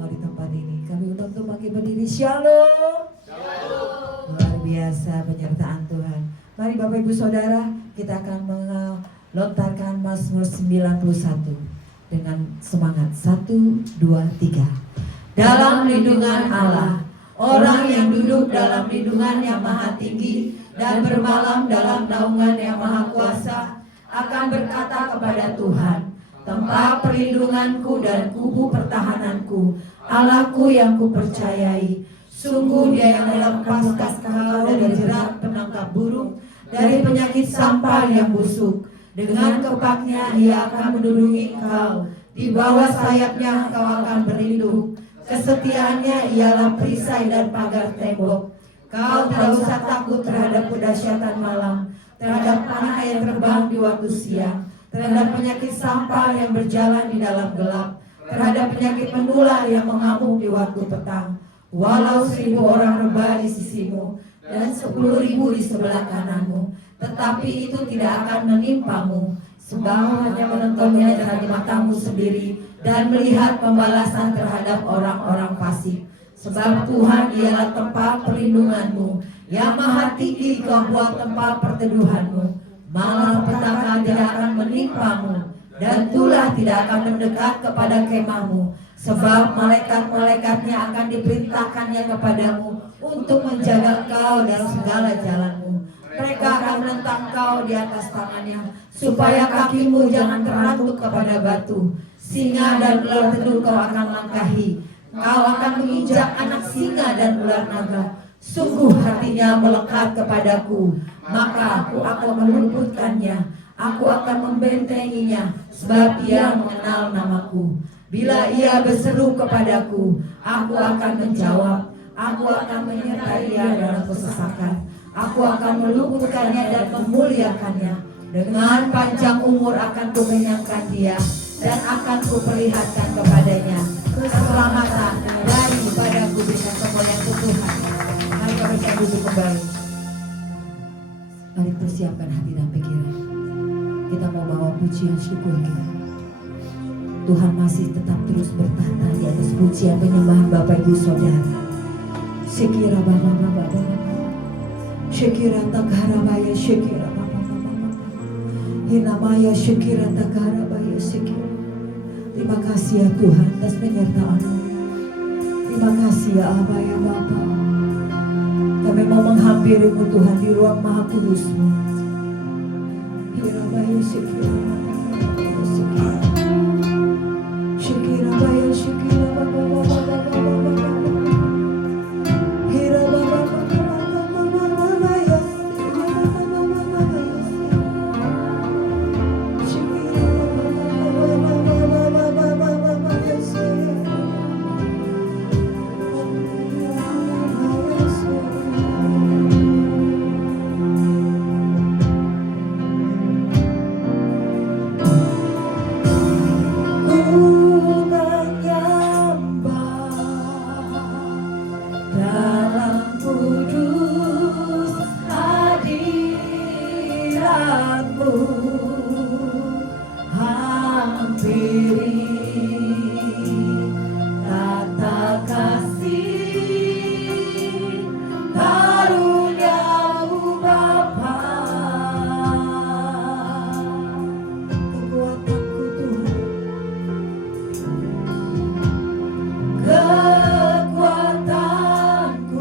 semua di tempat ini. Kami undang untuk bangkit berdiri. Shalom. Luar biasa penyertaan Tuhan. Mari Bapak Ibu Saudara, kita akan melontarkan Mazmur 91 dengan semangat 1, 2, 3. Dalam lindungan Allah, orang yang duduk dalam lindungan yang maha tinggi dan bermalam dalam naungan yang maha kuasa akan berkata kepada Tuhan, tempat perlindunganku dan kubu pertahananku, Allahku yang kupercayai. Sungguh Dia yang melepaskan kau dari jerat penangkap burung, dari penyakit sampar yang busuk. Dengan kepaknya Ia akan menundungi engkau, di bawah sayapnya engkau akan berlindung. Kesetiaannya ialah perisai dan pagar tembok. Kau tidak usah takut terhadap kedahsyatan malam, terhadap panah yang terbang di waktu siang, terhadap penyakit sampar yang berjalan di dalam gelap, terhadap penyakit menular yang mengamuk di waktu petang. Walau 1000 orang rebah di sisimu dan 10.000 di sebelah kananmu, tetapi itu tidak akan menimpamu, sebab hanya menontonnya dari matamu sendiri dan melihat pembalasan terhadap orang-orang fasik. Sebab Tuhan ialah tempat perlindunganmu, yang maha tinggi kau buat tempat perteduhanmu. Malah petaka tidak akan menimpamu, dan tulah tidak akan mendekat kepada kemahmu. Sebab malaikat-malaikatnya akan diperintahkannya kepadamu untuk menjaga kau dalam segala jalanmu. Mereka akan menentang kau di atas tangannya, supaya kakimu jangan terantuk kepada batu. Singa dan ular teduh kau akan langkahi. Kau akan menginjak anak singa dan ular naga. Sungguh hatinya melekat kepadaku, maka aku akan meluputkannya. Aku akan membentenginya, sebab ia mengenal namaku. Bila ia berseru kepadaku, aku akan menjawab. Aku akan menyertai dia dalam kesesakan. Aku akan meluputkannya dan memuliakannya. Dengan panjang umur akan kukenyangkan dia, dan akan kuperlihatkan kepadanya keselamatan daripada kuberikan semua yang Tuhan. Mari kami duduk kembali. Mari persiapkan hati dan pikiran. Kita mau bawa pujian syukur kita. Tuhan masih tetap terus bertata di atas pujian penyembahan Bapak Ibu Saudara. Sekira Bapak Sekira Takarabaya Sekira Bapak Hinamaya Sekira Takarabaya Sekira. Terima kasih ya Tuhan atas penyertaan-Mu. Terima kasih ya Abah ya Bapa. Kami mau menghampiri-Mu Tuhan di ruang Maha Kudus-Mu. Hirabaya Sekira Bapak Sekira. Shikira baya shikira baba baba baba baba hira baba baba baba baya shikira baba baba baba baba kekuatanku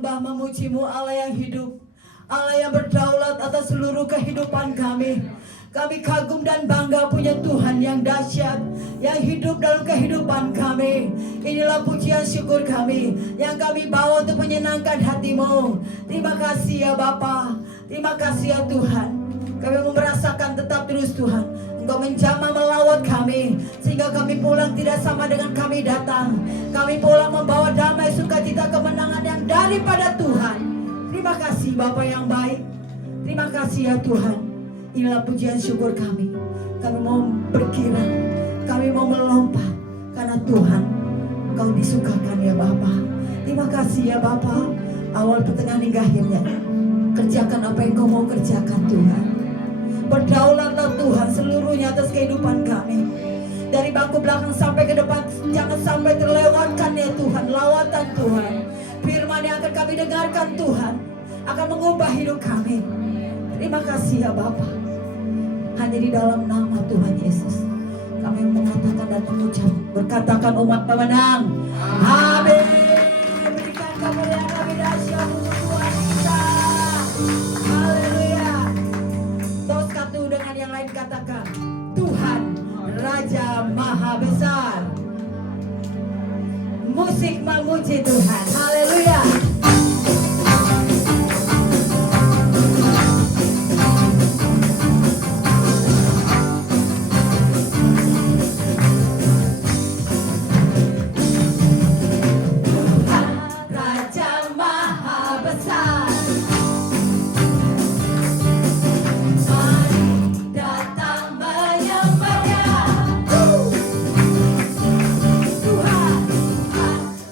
menyembah memuji-Mu Allah yang hidup, Allah yang berdaulat atas seluruh kehidupan kami. Kami kagum dan bangga punya Tuhan yang dahsyat, yang hidup dalam kehidupan kami. Inilah pujian syukur kami yang kami bawa untuk menyenangkan hati-Mu. Terima kasih ya Bapa, terima kasih ya Tuhan. Kami mau merasakan tetap terus Tuhan, Engkau menjamah melawat kami, sehingga kami pulang tidak sama dengan kami datang. Kami pulang membawa damai, sukacita, kemenangan yang daripada Tuhan. Terima kasih Bapa yang baik, terima kasih ya Tuhan. Inilah pujian syukur kami. Kami mau berkira, kami mau melompat, karena Tuhan Engkau disukakan ya Bapa. Terima kasih ya Bapa. Awal, pertengahan, hingga akhirnya, kerjakan apa yang Kau mau kerjakan Tuhan. Berdaulatlah Tuhan seluruhnya atas kehidupan kami. Dari bangku belakang sampai ke depan, jangan sampai terlewatkan ya Tuhan lawatan Tuhan. Firman yang akan kami dengarkan Tuhan akan mengubah hidup kami. Terima kasih ya Bapa. Hanya di dalam nama Tuhan Yesus kami mengatakan dan mengucap, berkatakan umat pemenang. Amin. Berikan kemuliaan kami dahsyat untuk Tuhan kita. Haleluya. Tos satu dengan yang lain katakan, Tuhan Raja Maha Besar. Musik memuji Tuhan. Haleluya.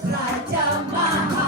Raja Maha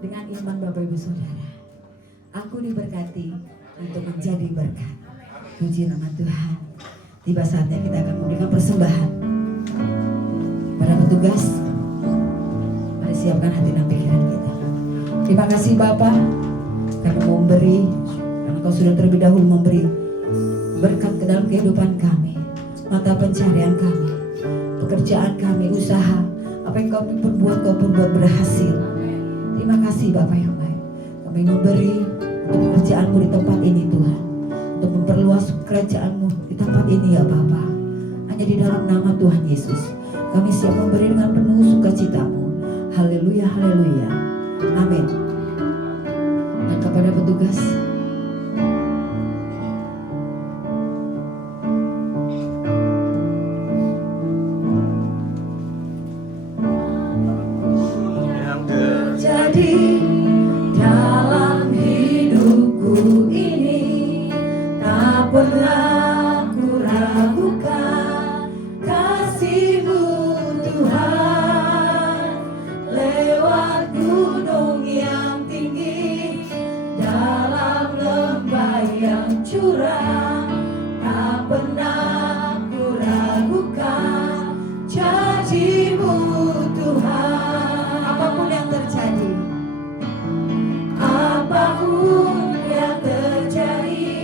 dengan iman Bapak Ibu Saudara. Aku diberkati untuk menjadi berkat. Puji nama Tuhan. Tiba saatnya kita akan memberikan persembahan. Para petugas, mari siapkan hati dan pikiran kita. Terima kasih Bapak karena mau memberi, karena Kau sudah terlebih dahulu memberi berkat ke dalam kehidupan kami, mata pencarian kami, pekerjaan kami, usaha, apa yang Kau perbuat berhasil. Terima kasih Bapak yang baik. Kami memberi untuk pekerjaan-Mu di tempat ini Tuhan, untuk memperluas kerajaan-Mu di tempat ini ya Bapak. Hanya di dalam nama Tuhan Yesus kami siap memberi dengan penuh sukacita-Mu. Haleluya, haleluya, amin. Dan kepada petugas, dalam hidupku ini tak pernah ku ragukan kasih-Mu Tuhan. Lewat gunung yang tinggi, dalam lembah yang curam, tak pernah ku ragukan janji-Mu Tuhan. Apapun yang terjadi, apapun yang terjadi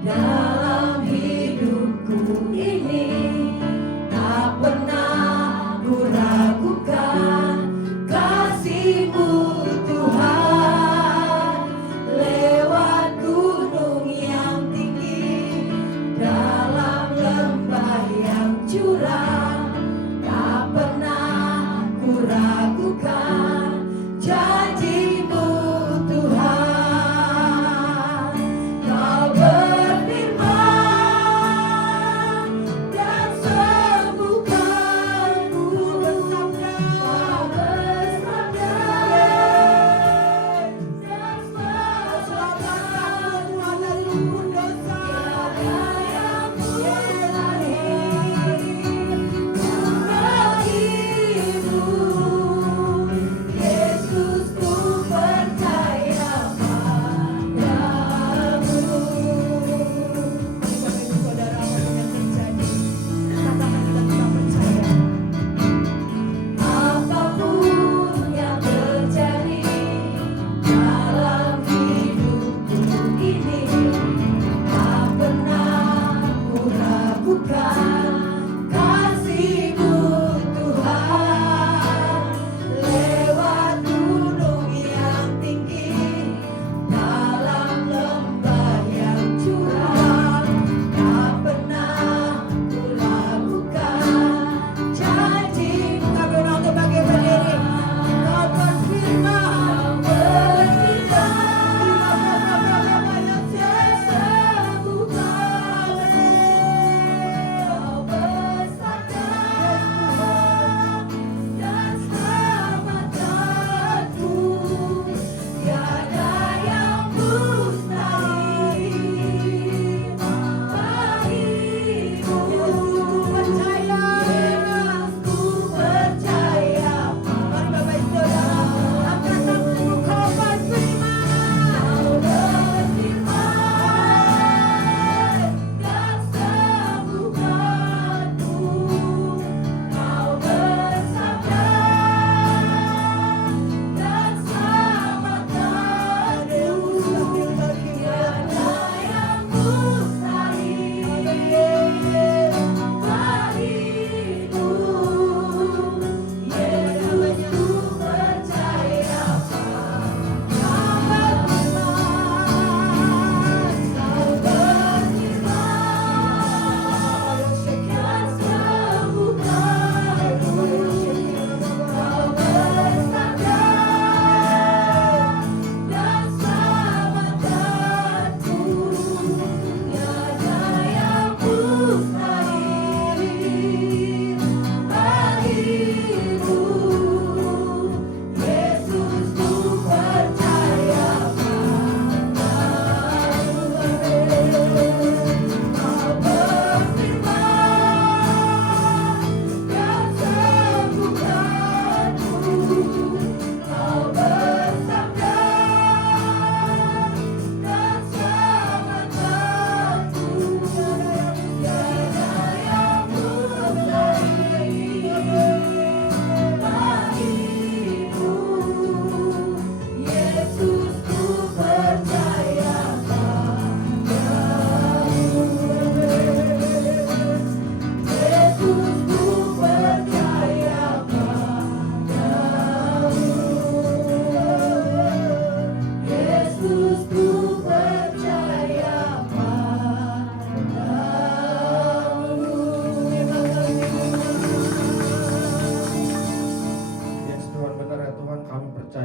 dalam hidupku ini, tak pernah ku ragukan kasih-Mu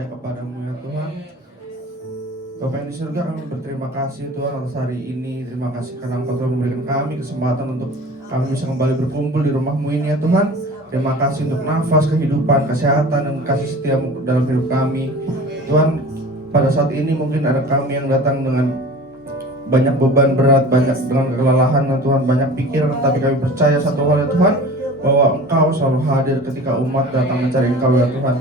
hanya kepadamu ya Tuhan. Bapa yang di surga, kami berterima kasih Tuhan atas hari ini. Terima kasih karena Engkau telah memberikan kami kesempatan untuk kami bisa kembali berkumpul di rumah-Mu ini ya Tuhan. Terima kasih untuk nafas, kehidupan, kesehatan, dan kasih setia-Mu dalam hidup kami. Tuhan, pada saat ini mungkin ada kami yang datang dengan banyak beban berat, banyak dengan kelelahan ya Tuhan, banyak pikiran, tapi kami percaya satu hal ya Tuhan, bahwa Engkau selalu hadir ketika umat datang mencari Engkau ya Tuhan.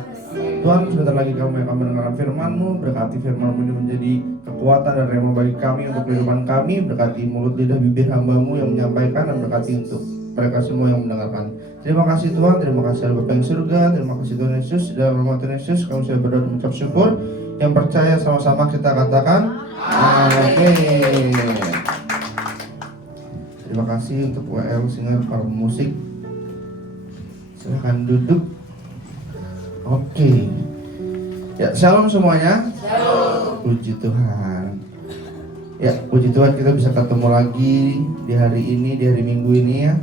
Tuhan, sebentar lagi kami akan mendengarkan firman-Mu. Berkati firman-Mu ini menjadi kekuatan dan rema bagi kami untuk kehidupan kami. Berkati mulut lidah bibir hamba-Mu yang menyampaikan, dan berkati untuk mereka semua yang mendengarkan. Terima kasih Tuhan, terima kasih Bapa yang surga, terima kasih Tuhan Yesus. Dalam nama Tuhan Yesus kami sudah berdoa dan mengucap syukur. Yang percaya sama-sama kita katakan amin. Terima kasih untuk WL Singer para musik. Silahkan duduk. Oke. Ya, shalom semuanya. Shalom. Puji Tuhan. Ya, puji Tuhan kita bisa ketemu lagi di hari ini, di hari Minggu ini ya.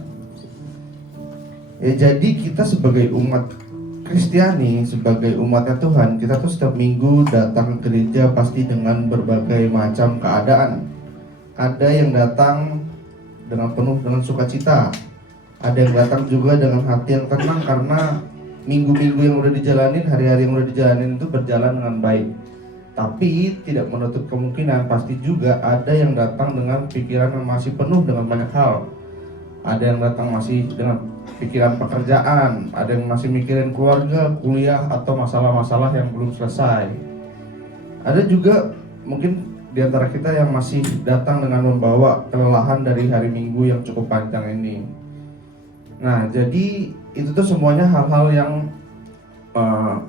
Ya, jadi kita sebagai umat Kristiani, sebagai umatnya Tuhan, kita tuh setiap minggu datang ke gereja pasti dengan berbagai macam keadaan. Ada yang datang dengan penuh dengan sukacita. Ada yang datang juga dengan hati yang tenang karena minggu-minggu yang udah dijalanin, hari-hari yang udah dijalanin itu berjalan dengan baik. Tapi tidak menutup kemungkinan pasti juga ada yang datang dengan pikiran yang masih penuh dengan banyak hal. Ada yang datang masih dengan pikiran pekerjaan, ada yang masih mikirin keluarga, kuliah, atau masalah-masalah yang belum selesai. Ada juga mungkin di antara kita yang masih datang dengan membawa kelelahan dari hari Minggu yang cukup panjang ini. Nah, jadi itu tuh semuanya hal-hal yang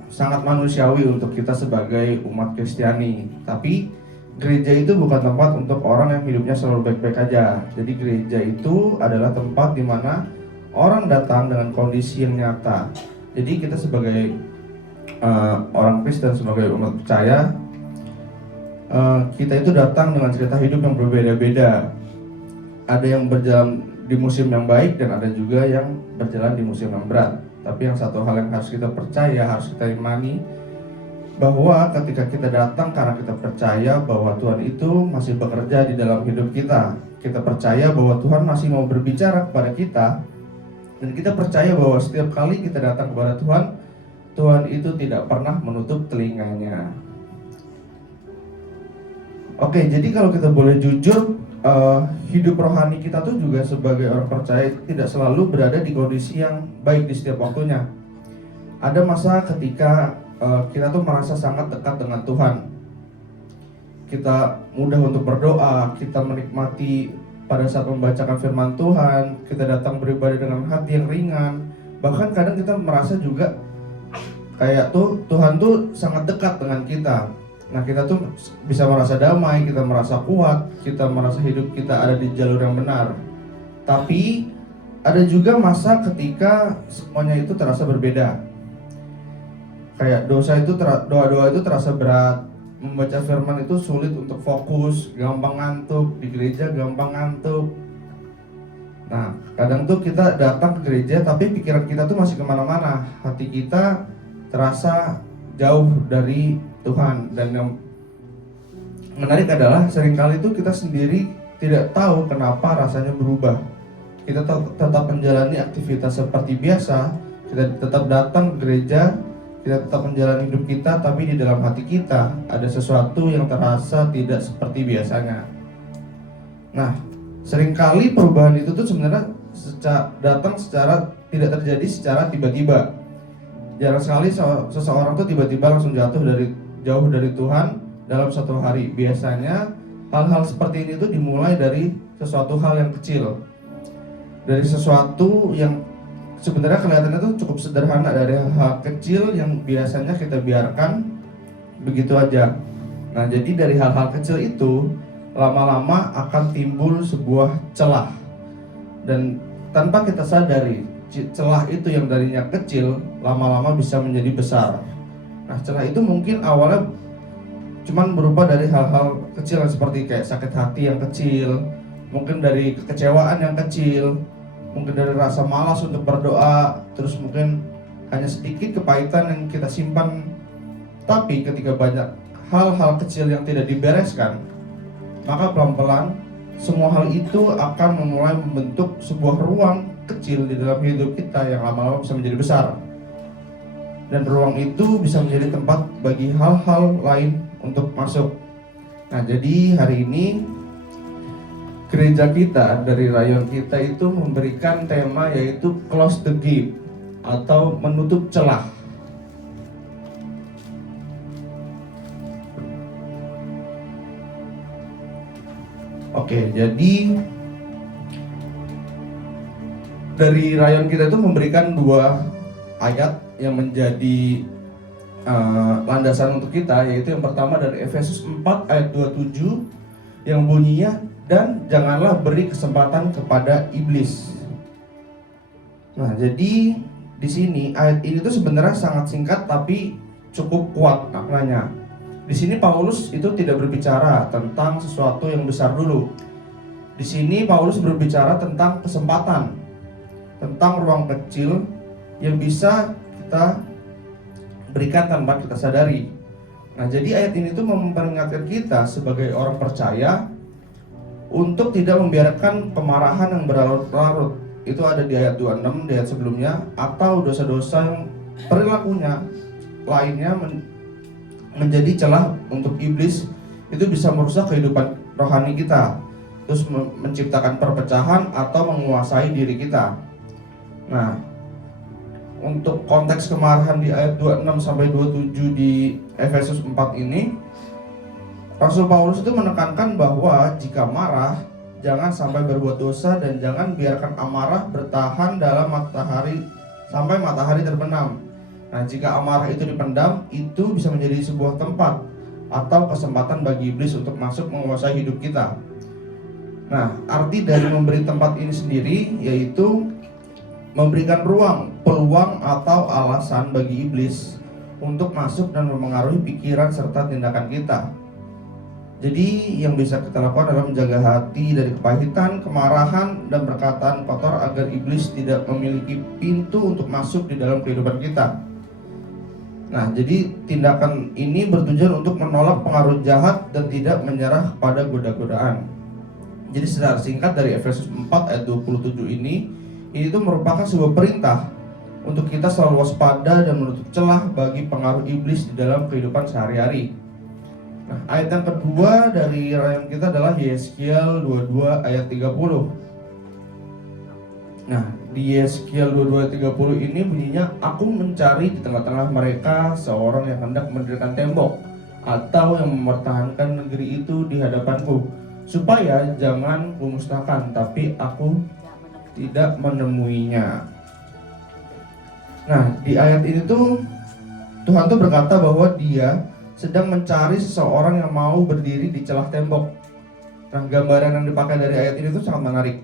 sangat manusiawi untuk kita sebagai umat Kristiani. Tapi gereja itu bukan tempat untuk orang yang hidupnya selalu baik-baik aja. Jadi gereja itu adalah tempat di mana orang datang dengan kondisi yang nyata. Jadi kita sebagai orang Kristen, sebagai umat percaya, kita itu datang dengan cerita hidup yang berbeda-beda. Ada yang berjalan di musim yang baik dan ada juga yang berjalan di musim yang berat. Tapi yang satu hal yang harus kita percaya, harus kita imani, bahwa ketika kita datang karena kita percaya bahwa Tuhan itu masih bekerja di dalam hidup kita. Kita percaya bahwa Tuhan masih mau berbicara kepada kita. Dan kita percaya bahwa setiap kali kita datang kepada Tuhan, Tuhan itu tidak pernah menutup telinganya. Oke, jadi kalau kita boleh jujur, hidup rohani kita tuh juga sebagai orang percaya tidak selalu berada di kondisi yang baik di setiap waktunya. Ada masa ketika kita tuh merasa sangat dekat dengan Tuhan. Kita mudah untuk berdoa, kita menikmati pada saat membacakan firman Tuhan, kita datang beribadah dengan hati yang ringan. Bahkan kadang kita merasa juga kayak Tuhan tuh sangat dekat dengan kita. Nah, kita tuh bisa merasa damai, kita merasa kuat, kita merasa hidup kita ada di jalur yang benar. Tapi ada juga masa ketika semuanya itu terasa berbeda. Kayak doa-doa itu terasa berat, membaca firman itu sulit untuk fokus, gampang ngantuk, di gereja gampang ngantuk. Nah, kadang tuh kita datang ke gereja tapi pikiran kita tuh masih kemana-mana, hati kita terasa jauh dari Tuhan. Dan yang menarik adalah seringkali itu kita sendiri tidak tahu kenapa rasanya berubah. Kita tetap menjalani aktivitas seperti biasa, kita tetap datang ke gereja, kita tetap menjalani hidup kita, tapi di dalam hati kita ada sesuatu yang terasa tidak seperti biasanya. Nah, seringkali perubahan itu tuh sebenarnya datang secara tidak terjadi secara tiba-tiba. Jarang sekali seseorang tuh tiba-tiba langsung jauh dari Tuhan dalam satu hari. Biasanya hal-hal seperti ini tuh dimulai dari sesuatu hal yang kecil, dari sesuatu yang sebenarnya kelihatannya tuh cukup sederhana, dari hal kecil yang biasanya kita biarkan begitu aja. Nah, jadi dari hal-hal kecil itu lama-lama akan timbul sebuah celah, dan tanpa kita sadari celah itu yang darinya kecil lama-lama bisa menjadi besar. Nah, celah itu mungkin awalnya cuman berupa dari hal-hal kecil yang seperti kayak sakit hati yang kecil, mungkin dari kekecewaan yang kecil, mungkin dari rasa malas untuk berdoa, terus mungkin hanya sedikit kepahitan yang kita simpan Tetapi ketika banyak hal-hal kecil yang tidak dibereskan, maka pelan-pelan semua hal itu akan memulai membentuk sebuah ruang kecil di dalam hidup kita yang lama-lama bisa menjadi besar. Dan ruang itu bisa menjadi tempat bagi hal-hal lain untuk masuk. Nah, jadi hari ini gereja kita dari rayon kita itu memberikan tema yaitu close the gap atau menutup celah. Oke, jadi dari rayon kita itu memberikan 2 ayat yang menjadi landasan untuk kita, yaitu yang pertama dari Efesus 4 ayat 27 yang bunyinya, dan janganlah beri kesempatan kepada iblis. Nah, jadi di sini ayat ini tuh sebenarnya sangat singkat tapi cukup kuat maknanya. Di sini Paulus itu tidak berbicara tentang sesuatu yang besar dulu. Di sini Paulus berbicara tentang kesempatan, tentang ruang kecil yang bisa kita berikan tanpa kita sadari. Nah, jadi ayat ini tuh memperingatkan kita sebagai orang percaya untuk tidak membiarkan kemarahan yang berlarut-larut. Itu ada di ayat 26 di ayat sebelumnya, atau dosa-dosa yang perilakunya lainnya menjadi celah untuk iblis itu bisa merusak kehidupan rohani kita, terus menciptakan perpecahan atau menguasai diri kita. Nah, untuk konteks kemarahan di ayat 26 sampai 27 di Efesus 4 ini, Rasul Paulus itu menekankan bahwa jika marah, jangan sampai berbuat dosa dan jangan biarkan amarah bertahan dalam matahari sampai matahari terbenam. Nah, jika amarah itu dipendam, itu bisa menjadi sebuah tempat atau kesempatan bagi iblis untuk masuk menguasai hidup kita. Nah, arti dari memberi tempat ini sendiri yaitu memberikan ruang, peluang atau alasan bagi iblis untuk masuk dan mempengaruhi pikiran serta tindakan kita. Jadi yang bisa kita lakukan adalah menjaga hati dari kepahitan, kemarahan, dan perkataan kotor agar iblis tidak memiliki pintu untuk masuk di dalam kehidupan kita. Nah, jadi tindakan ini bertujuan untuk menolak pengaruh jahat dan tidak menyerah kepada goda-godaan. Jadi secara singkat dari Efesus 4 ayat 27 ini itu merupakan sebuah perintah untuk kita selalu waspada dan menutup celah bagi pengaruh iblis di dalam kehidupan sehari-hari. Nah, ayat yang kedua dari rayon kita adalah Yeskiel 22 ayat 30. Nah, di Yeskiel 22 ayat 30 ini bunyinya, aku mencari di tengah-tengah mereka seorang yang hendak mendirikan tembok atau yang mempertahankan negeri itu di hadapanku, supaya jangan kumusnahkan, tapi aku tidak menemuinya. Nah, di ayat ini tuh Tuhan tuh berkata bahwa Dia sedang mencari seseorang yang mau berdiri di celah tembok. Nah, gambaran yang dipakai dari ayat ini tuh sangat menarik.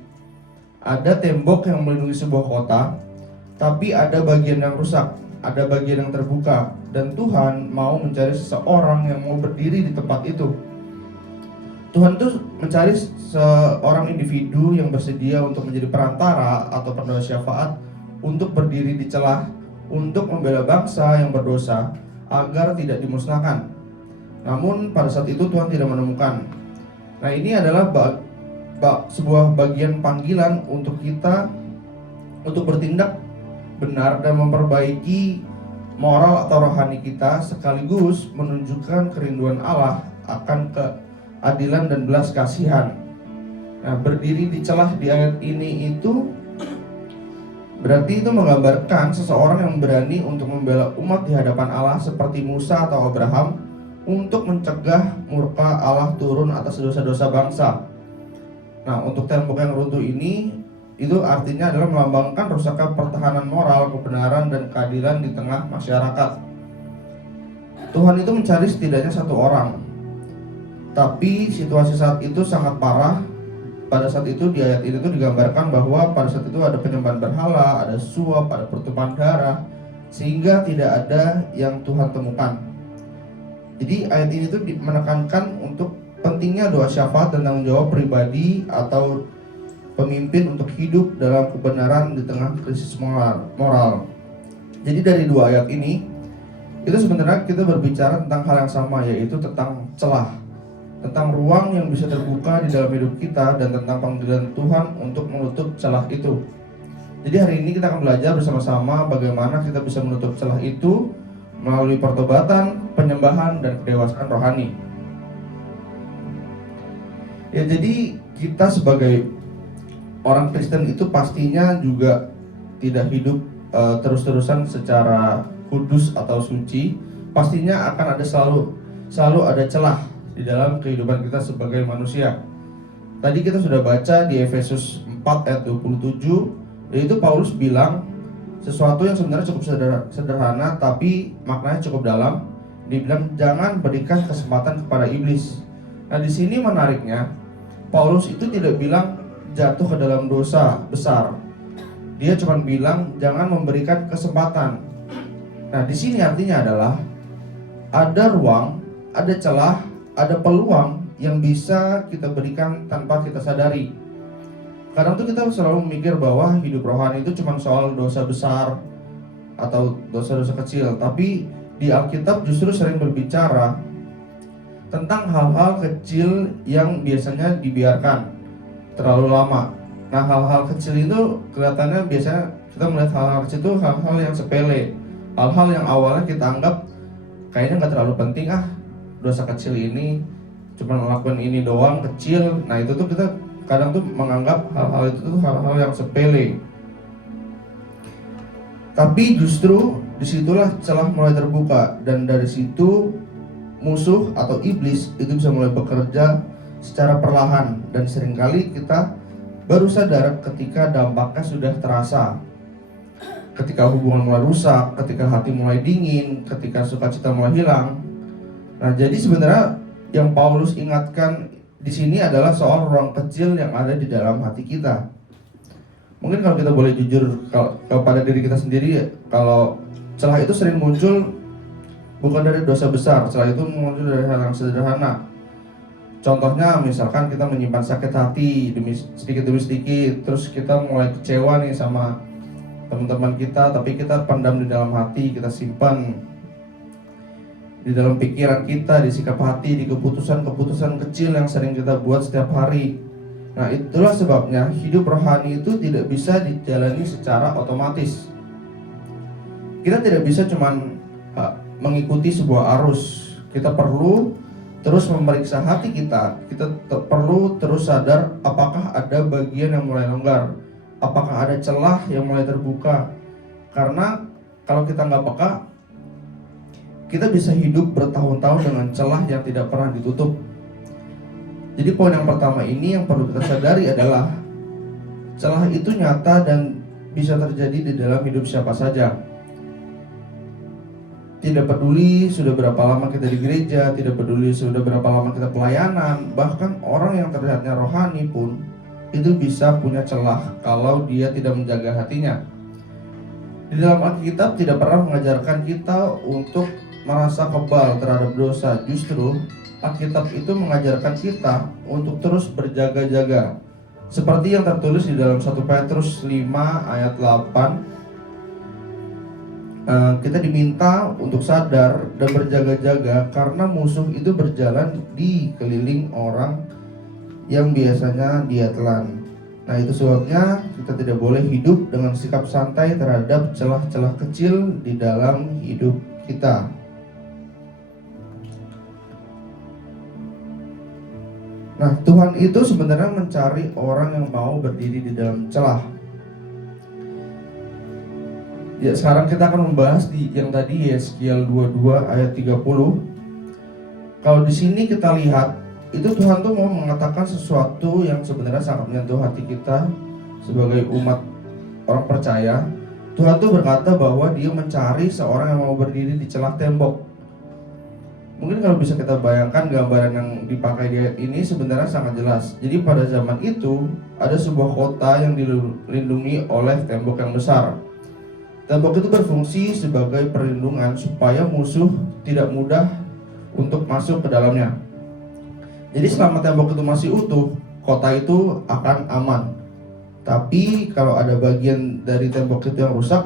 Ada tembok yang melindungi sebuah kota, tapi ada bagian yang rusak, ada bagian yang terbuka, dan Tuhan mau mencari seseorang yang mau berdiri di tempat itu. Tuhan tuh mencari seorang individu yang bersedia untuk menjadi perantara atau pendoa syafaat untuk berdiri di celah, untuk membela bangsa yang berdosa agar tidak dimusnahkan. Namun pada saat itu Tuhan tidak menemukan. Nah, ini adalah sebuah bagian panggilan untuk kita untuk bertindak benar dan memperbaiki moral atau rohani kita, sekaligus menunjukkan kerinduan Allah akan keadilan dan belas kasihan. Nah, berdiri di celah di ayat ini itu berarti itu menggambarkan seseorang yang berani untuk membela umat di hadapan Allah seperti Musa atau Abraham untuk mencegah murka Allah turun atas dosa-dosa bangsa. Nah, untuk tembok yang runtuh ini itu artinya adalah melambangkan rusaknya pertahanan moral, kebenaran, dan keadilan di tengah masyarakat. Tuhan itu mencari setidaknya satu orang, tapi situasi saat itu sangat parah. Pada saat itu di ayat ini tuh digambarkan bahwa pada saat itu ada penyembahan berhala, ada suap, ada pertumpahan darah, sehingga tidak ada yang Tuhan temukan. Jadi ayat ini tuh menekankan untuk pentingnya doa syafaat dan tanggung jawab pribadi atau pemimpin untuk hidup dalam kebenaran di tengah krisis moral. Jadi dari 2 ayat ini itu sebenarnya kita berbicara tentang hal yang sama, yaitu tentang celah, tentang ruang yang bisa terbuka di dalam hidup kita, dan tentang panggilan Tuhan untuk menutup celah itu. Jadi hari ini kita akan belajar bersama-sama bagaimana kita bisa menutup celah itu melalui pertobatan, penyembahan, dan kedewasaan rohani. Ya, jadi kita sebagai orang Kristen itu pastinya juga tidak hidup terus-terusan secara kudus atau suci. Pastinya akan ada selalu ada celah di dalam kehidupan kita sebagai manusia. Tadi kita sudah baca di Efesus 4 ayat 27, yaitu Paulus bilang sesuatu yang sebenarnya cukup sederhana tapi maknanya cukup dalam. Dia bilang jangan berikan kesempatan kepada iblis. Nah, di sini menariknya Paulus itu tidak bilang jatuh ke dalam dosa besar. Dia cuma bilang jangan memberikan kesempatan. Nah, di sini artinya adalah ada ruang, ada celah, ada peluang yang bisa kita berikan tanpa kita sadari. Kadang tuh kita selalu memikir bahwa hidup rohani itu cuma soal dosa besar atau dosa-dosa kecil, tapi di Alkitab justru sering berbicara tentang hal-hal kecil yang biasanya dibiarkan terlalu lama. Nah, hal-hal kecil itu kelihatannya biasanya kita melihat hal-hal kecil itu hal-hal yang sepele, hal-hal yang awalnya kita anggap kayaknya nggak terlalu penting, dosa kecil ini cuma ngelakuin ini doang kecil. Nah, itu tuh kita kadang tuh menganggap hal-hal itu tuh hal-hal yang sepele. Tapi justru disitulah celah mulai terbuka, dan dari situ musuh atau iblis itu bisa mulai bekerja secara perlahan, dan seringkali kita baru sadar ketika dampaknya sudah terasa. Ketika hubungan mulai rusak, ketika hati mulai dingin, ketika sukacita mulai hilang. Nah, jadi sebenarnya yang Paulus ingatkan di sini adalah soal ruang kecil yang ada di dalam hati kita. Mungkin kalau kita boleh jujur kepada diri kita sendiri, kalau celah itu sering muncul bukan dari dosa besar, celah itu muncul dari hal yang sederhana. Contohnya misalkan kita menyimpan sakit hati sedikit demi sedikit, terus kita mulai kecewa nih sama teman-teman kita, tapi kita pendam di dalam hati, kita simpan di dalam pikiran kita, di sikap hati, di keputusan-keputusan kecil yang sering kita buat setiap hari. Nah, itulah sebabnya hidup rohani itu tidak bisa dijalani secara otomatis. Kita tidak bisa cuman mengikuti sebuah arus. Kita perlu terus memeriksa hati kita. Kita perlu terus sadar apakah ada bagian yang mulai longgar, apakah ada celah yang mulai terbuka. Karena kalau kita nggak peka, kita bisa hidup bertahun-tahun dengan celah yang tidak pernah ditutup. Jadi poin yang pertama ini yang perlu kita sadari adalah celah itu nyata dan bisa terjadi di dalam hidup siapa saja. Tidak peduli sudah berapa lama kita di gereja, tidak peduli sudah berapa lama kita pelayanan, bahkan orang yang terlihatnya rohani pun itu bisa punya celah kalau dia tidak menjaga hatinya. Di dalam Alkitab tidak pernah mengajarkan kita untuk merasa kebal terhadap dosa. Justru Alkitab itu mengajarkan kita untuk terus berjaga-jaga. Seperti yang tertulis di dalam 1 Petrus 5 ayat 8. Kita diminta untuk sadar dan berjaga-jaga karena musuh itu berjalan di keliling orang yang biasanya dia telan. Nah, itu sebabnya kita tidak boleh hidup dengan sikap santai terhadap celah-celah kecil di dalam hidup kita. Nah, Tuhan itu sebenarnya mencari orang yang mau berdiri di dalam celah. Ya, sekarang kita akan membahas di yang tadi Yeskiel 22 ayat 30. Kalau di sini kita lihat, itu Tuhan tuh mau mengatakan sesuatu yang sebenarnya sangat menyentuh hati kita sebagai umat orang percaya. Tuhan tuh berkata bahwa dia mencari seorang yang mau berdiri di celah tembok. Mungkin kalau bisa kita bayangkan gambaran yang dipakai di ayat ini sebenarnya sangat jelas. Jadi pada zaman itu ada sebuah kota yang dilindungi oleh tembok yang besar. Tembok itu berfungsi sebagai perlindungan supaya musuh tidak mudah untuk masuk ke dalamnya. Jadi selama tembok itu masih utuh, kota itu akan aman. Tapi kalau ada bagian dari tembok itu yang rusak,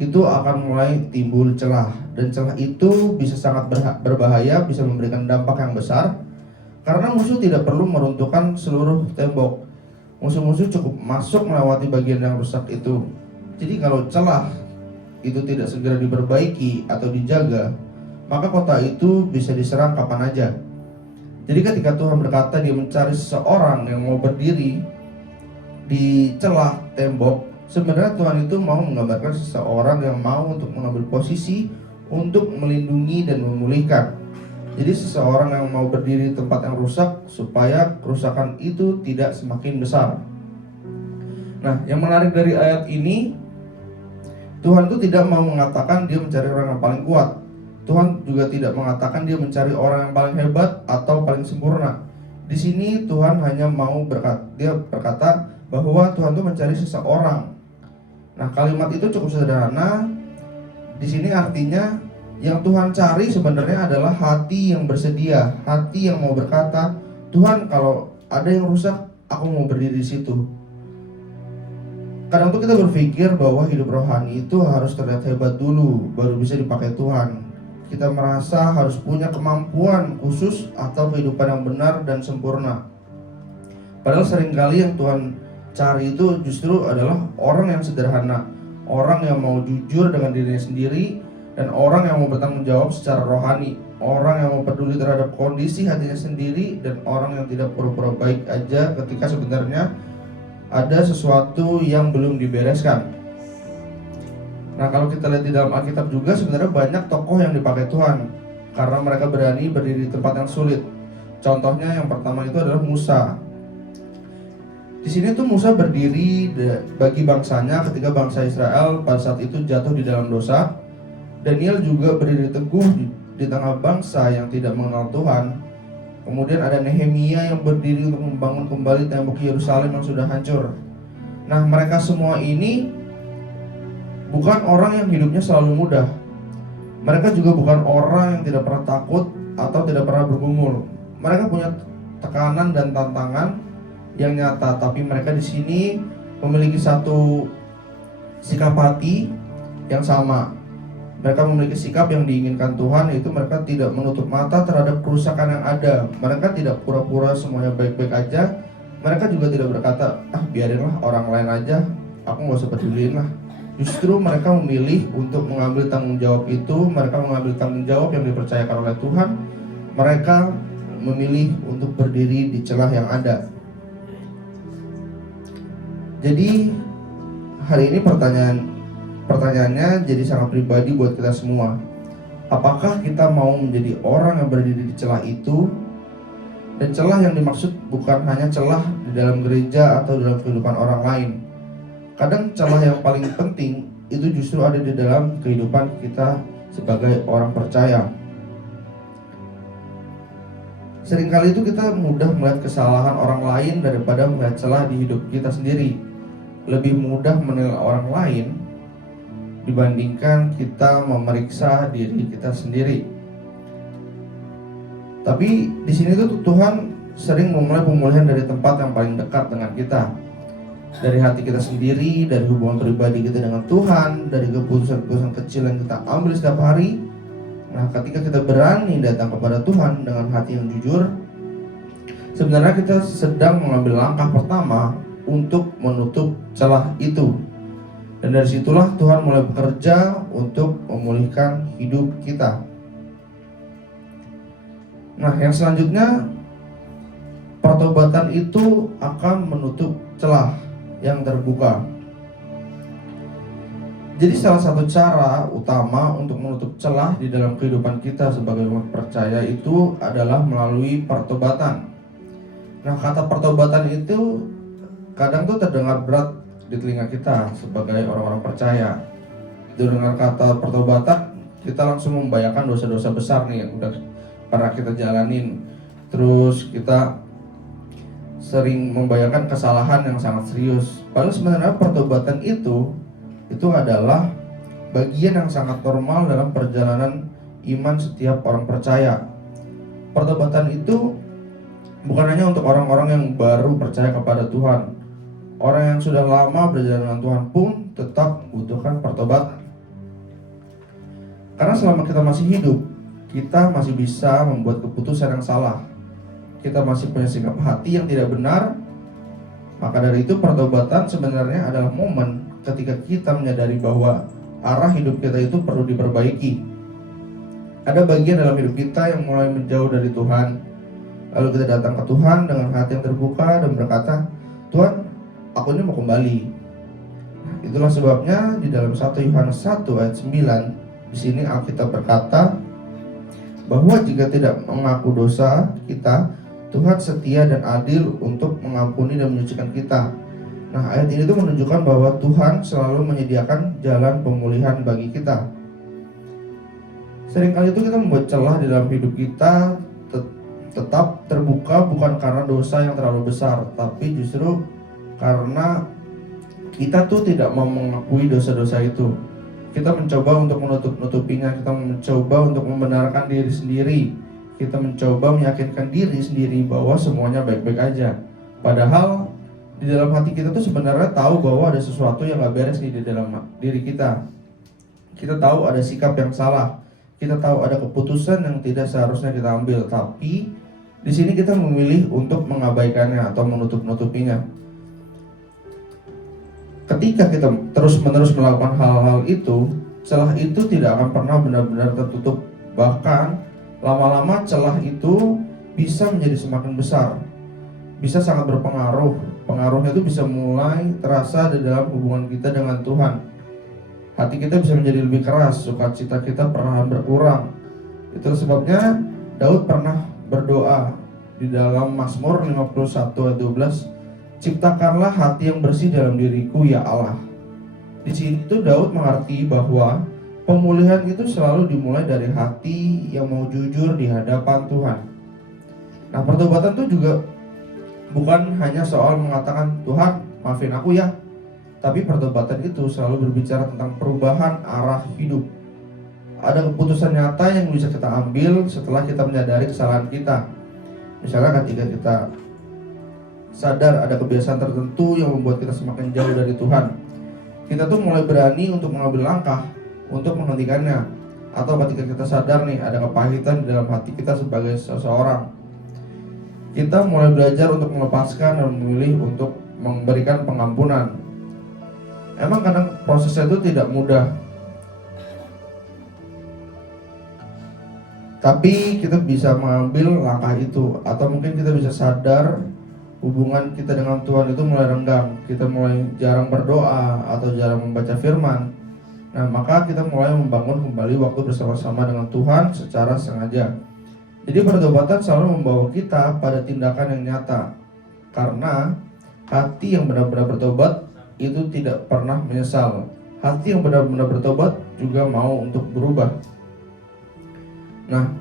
itu akan mulai timbul celah, dan celah itu bisa sangat berbahaya, bisa memberikan dampak yang besar karena musuh tidak perlu meruntuhkan seluruh tembok. Musuh-musuh cukup masuk melewati bagian yang rusak itu. Jadi kalau celah itu tidak segera diperbaiki atau dijaga, maka kota itu bisa diserang kapan aja. Jadi ketika Tuhan berkata dia mencari seseorang yang mau berdiri di celah tembok, sebenarnya Tuhan itu mau menggambarkan seseorang yang mau untuk mengambil posisi untuk melindungi dan memulihkan. Jadi seseorang yang mau berdiri di tempat yang rusak supaya kerusakan itu tidak semakin besar. Nah, yang menarik dari ayat ini, Tuhan itu tidak mau mengatakan dia mencari orang yang paling kuat. Tuhan juga tidak mengatakan dia mencari orang yang paling hebat atau paling sempurna. Di sini Tuhan hanya mau berkata bahwa Tuhan itu mencari seseorang. Nah, kalimat itu cukup sederhana. Di sini artinya yang Tuhan cari sebenarnya adalah hati yang bersedia, hati yang mau berkata, Tuhan, kalau ada yang rusak, aku mau berdiri di situ. Kadang tuh kita berpikir bahwa hidup rohani itu harus terlihat hebat dulu, baru bisa dipakai Tuhan. Kita merasa harus punya kemampuan khusus atau kehidupan yang benar dan sempurna. Padahal seringkali yang Tuhan cari itu justru adalah orang yang sederhana, orang yang mau jujur dengan dirinya sendiri, dan orang yang mau bertanggung jawab secara rohani, orang yang mau peduli terhadap kondisi hatinya sendiri, dan orang yang tidak pura-pura baik aja ketika sebenarnya ada sesuatu yang belum dibereskan. Nah, kalau kita lihat di dalam Alkitab juga sebenarnya banyak tokoh yang dipakai Tuhan karena mereka berani berdiri di tempat yang sulit. Contohnya yang pertama itu adalah Musa. Di sini tuh Musa berdiri bagi bangsanya ketika bangsa Israel pada saat itu jatuh di dalam dosa. Daniel juga berdiri teguh di tengah bangsa yang tidak mengenal Tuhan. Kemudian ada Nehemia yang berdiri untuk membangun kembali tembok Yerusalem yang sudah hancur. Nah, mereka semua ini bukan orang yang hidupnya selalu mudah. Mereka juga bukan orang yang tidak pernah takut atau tidak pernah bergumul. Mereka punya tekanan dan tantangan yang nyata, tapi mereka di sini memiliki satu sikap hati yang sama. Mereka memiliki sikap yang diinginkan Tuhan, yaitu mereka tidak menutup mata terhadap kerusakan yang ada. Mereka tidak pura-pura semuanya baik-baik aja. Mereka juga tidak berkata, biarinlah orang lain aja, aku gak usah peduliin lah. Justru mereka memilih untuk mengambil tanggung jawab itu. Mereka mengambil tanggung jawab yang dipercayakan oleh Tuhan. Mereka memilih untuk berdiri di celah yang ada. Jadi hari ini pertanyaannya jadi sangat pribadi buat kita semua. Apakah kita mau menjadi orang yang berdiri di celah itu? Dan celah yang dimaksud bukan hanya celah di dalam gereja atau dalam kehidupan orang lain. Kadang celah yang paling penting itu justru ada di dalam kehidupan kita sebagai orang percaya. Seringkali itu kita mudah melihat kesalahan orang lain daripada melihat celah di hidup kita sendiri. Lebih mudah menilai orang lain dibandingkan kita memeriksa diri kita sendiri. Tapi di sini tuh Tuhan sering memulai pemulihan dari tempat yang paling dekat dengan kita. Dari hati kita sendiri, dari hubungan pribadi kita dengan Tuhan, dari keputusan-keputusan kecil yang kita ambil setiap hari. Nah, ketika kita berani datang kepada Tuhan dengan hati yang jujur, sebenarnya kita sedang mengambil langkah pertama untuk menutup celah itu. Dan dari situlah Tuhan mulai bekerja untuk memulihkan hidup kita. Nah, yang selanjutnya, pertobatan itu akan menutup celah yang terbuka. Jadi salah satu cara utama untuk menutup celah di dalam kehidupan kita sebagai umat percaya itu adalah melalui pertobatan. Nah, kata pertobatan itu kadang tuh terdengar berat di telinga kita sebagai orang-orang percaya. Itu dengan kata pertobatan kita langsung membayangkan dosa-dosa besar nih yang udah pernah kita jalanin. Terus kita sering membayangkan kesalahan yang sangat serius. Padahal sebenarnya pertobatan itu adalah bagian yang sangat normal dalam perjalanan iman setiap orang percaya. Pertobatan itu bukan hanya untuk orang-orang yang baru percaya kepada Tuhan. Orang yang sudah lama berjalan dengan Tuhan pun tetap membutuhkan pertobatan. Karena selama kita masih hidup, kita masih bisa membuat keputusan yang salah. Kita masih punya sikap hati yang tidak benar. Maka dari itu pertobatan sebenarnya adalah momen ketika kita menyadari bahwa arah hidup kita itu perlu diperbaiki. Ada bagian dalam hidup kita yang mulai menjauh dari Tuhan. Lalu kita datang ke Tuhan dengan hati yang terbuka dan berkata, Tuhan, aku ini mau kembali. Nah, itulah sebabnya di dalam 1 Yohanes 1 ayat 9, di sini Alkitab berkata bahwa jika tidak mengaku dosa kita, Tuhan setia dan adil untuk mengampuni dan menyucikan kita. Nah, ayat ini tuh menunjukkan bahwa Tuhan selalu menyediakan jalan pemulihan bagi kita. Seringkali itu kita membuat celah di dalam hidup kita tetap terbuka bukan karena dosa yang terlalu besar, tapi justru karena kita tuh tidak mau mengakui dosa-dosa itu. Kita mencoba untuk menutup-nutupinya, kita mencoba untuk membenarkan diri sendiri. Kita mencoba meyakinkan diri sendiri bahwa semuanya baik-baik aja. Padahal di dalam hati kita tuh sebenarnya tahu bahwa ada sesuatu yang gak beres di dalam diri kita. Kita tahu ada sikap yang salah. Kita tahu ada keputusan yang tidak seharusnya kita ambil. Tapi di sini kita memilih untuk mengabaikannya atau menutup-nutupinya. Ketika kita terus-menerus melakukan hal-hal itu, celah itu tidak akan pernah benar-benar tertutup. Bahkan lama-lama celah itu bisa menjadi semakin besar, bisa sangat berpengaruh. Pengaruhnya itu bisa mulai terasa di dalam hubungan kita dengan Tuhan. Hati kita bisa menjadi lebih keras, sukacita kita perlahan berkurang. Itu sebabnya Daud pernah berdoa di dalam Mazmur 51 ayat 12, ciptakanlah hati yang bersih dalam diriku ya Allah. Di sini itu Daud mengerti bahwa pemulihan itu selalu dimulai dari hati yang mau jujur di hadapan Tuhan. Nah, pertobatan itu juga bukan hanya soal mengatakan Tuhan maafin aku ya, tapi pertobatan itu selalu berbicara tentang perubahan arah hidup. Ada keputusan nyata yang bisa kita ambil setelah kita menyadari kesalahan kita. Misalnya ketika kita sadar ada kebiasaan tertentu yang membuat kita semakin jauh dari Tuhan, kita tuh mulai berani untuk mengambil langkah untuk menghentikannya. Atau ketika kita sadar nih ada kepahitan di dalam hati kita sebagai seseorang, kita mulai belajar untuk melepaskan dan memilih untuk memberikan pengampunan. Emang kadang prosesnya itu tidak mudah, tapi kita bisa mengambil langkah itu. Atau mungkin kita bisa sadar hubungan kita dengan Tuhan itu mulai renggang, kita mulai jarang berdoa atau jarang membaca firman. Nah, maka kita mulai membangun kembali waktu bersama-sama dengan Tuhan secara sengaja. Jadi pertobatan selalu membawa kita pada tindakan yang nyata. Karena hati yang benar-benar bertobat itu tidak pernah menyesal. Hati yang benar-benar bertobat juga mau untuk berubah. Nah,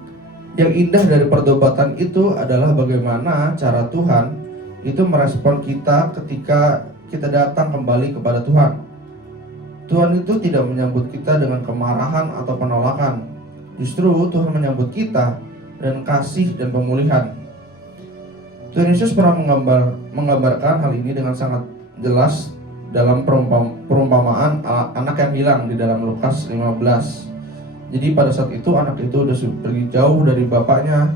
yang indah dari pertobatan itu adalah bagaimana cara Tuhan itu merespon kita ketika kita datang kembali kepada Tuhan. Tuhan itu tidak menyambut kita dengan kemarahan atau penolakan. Justru Tuhan menyambut kita dengan kasih dan pemulihan. Tuhan Yesus pernah menggambarkan hal ini dengan sangat jelas dalam perumpamaan anak yang hilang di dalam Lukas 15. Jadi pada saat itu anak itu sudah pergi jauh dari bapaknya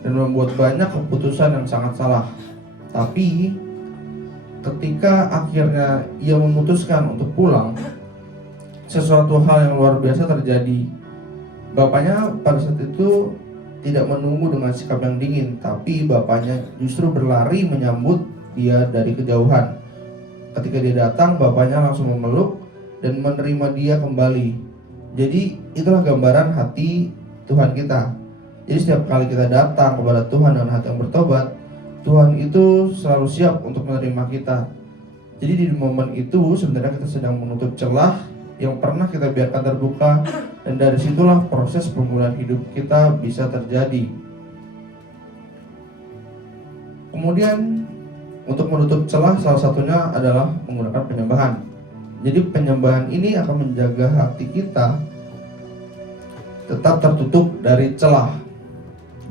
dan membuat banyak keputusan yang sangat salah. Tapi ketika akhirnya ia memutuskan untuk pulang, sesuatu hal yang luar biasa terjadi. Bapaknya pada saat itu tidak menunggu dengan sikap yang dingin, tapi bapaknya justru berlari menyambut dia dari kejauhan. Ketika dia datang, bapaknya langsung memeluk dan menerima dia kembali. Jadi itulah gambaran hati Tuhan kita. Jadi setiap kali kita datang kepada Tuhan dengan hati yang bertobat, Tuhan itu selalu siap untuk menerima kita. Jadi di momen itu sebenarnya kita sedang menutup celah yang pernah kita biarkan terbuka, dan dari situlah proses pemulihan hidup kita bisa terjadi. Kemudian untuk menutup celah salah satunya adalah menggunakan penyembahan. Jadi penyembahan ini akan menjaga hati kita tetap tertutup dari celah.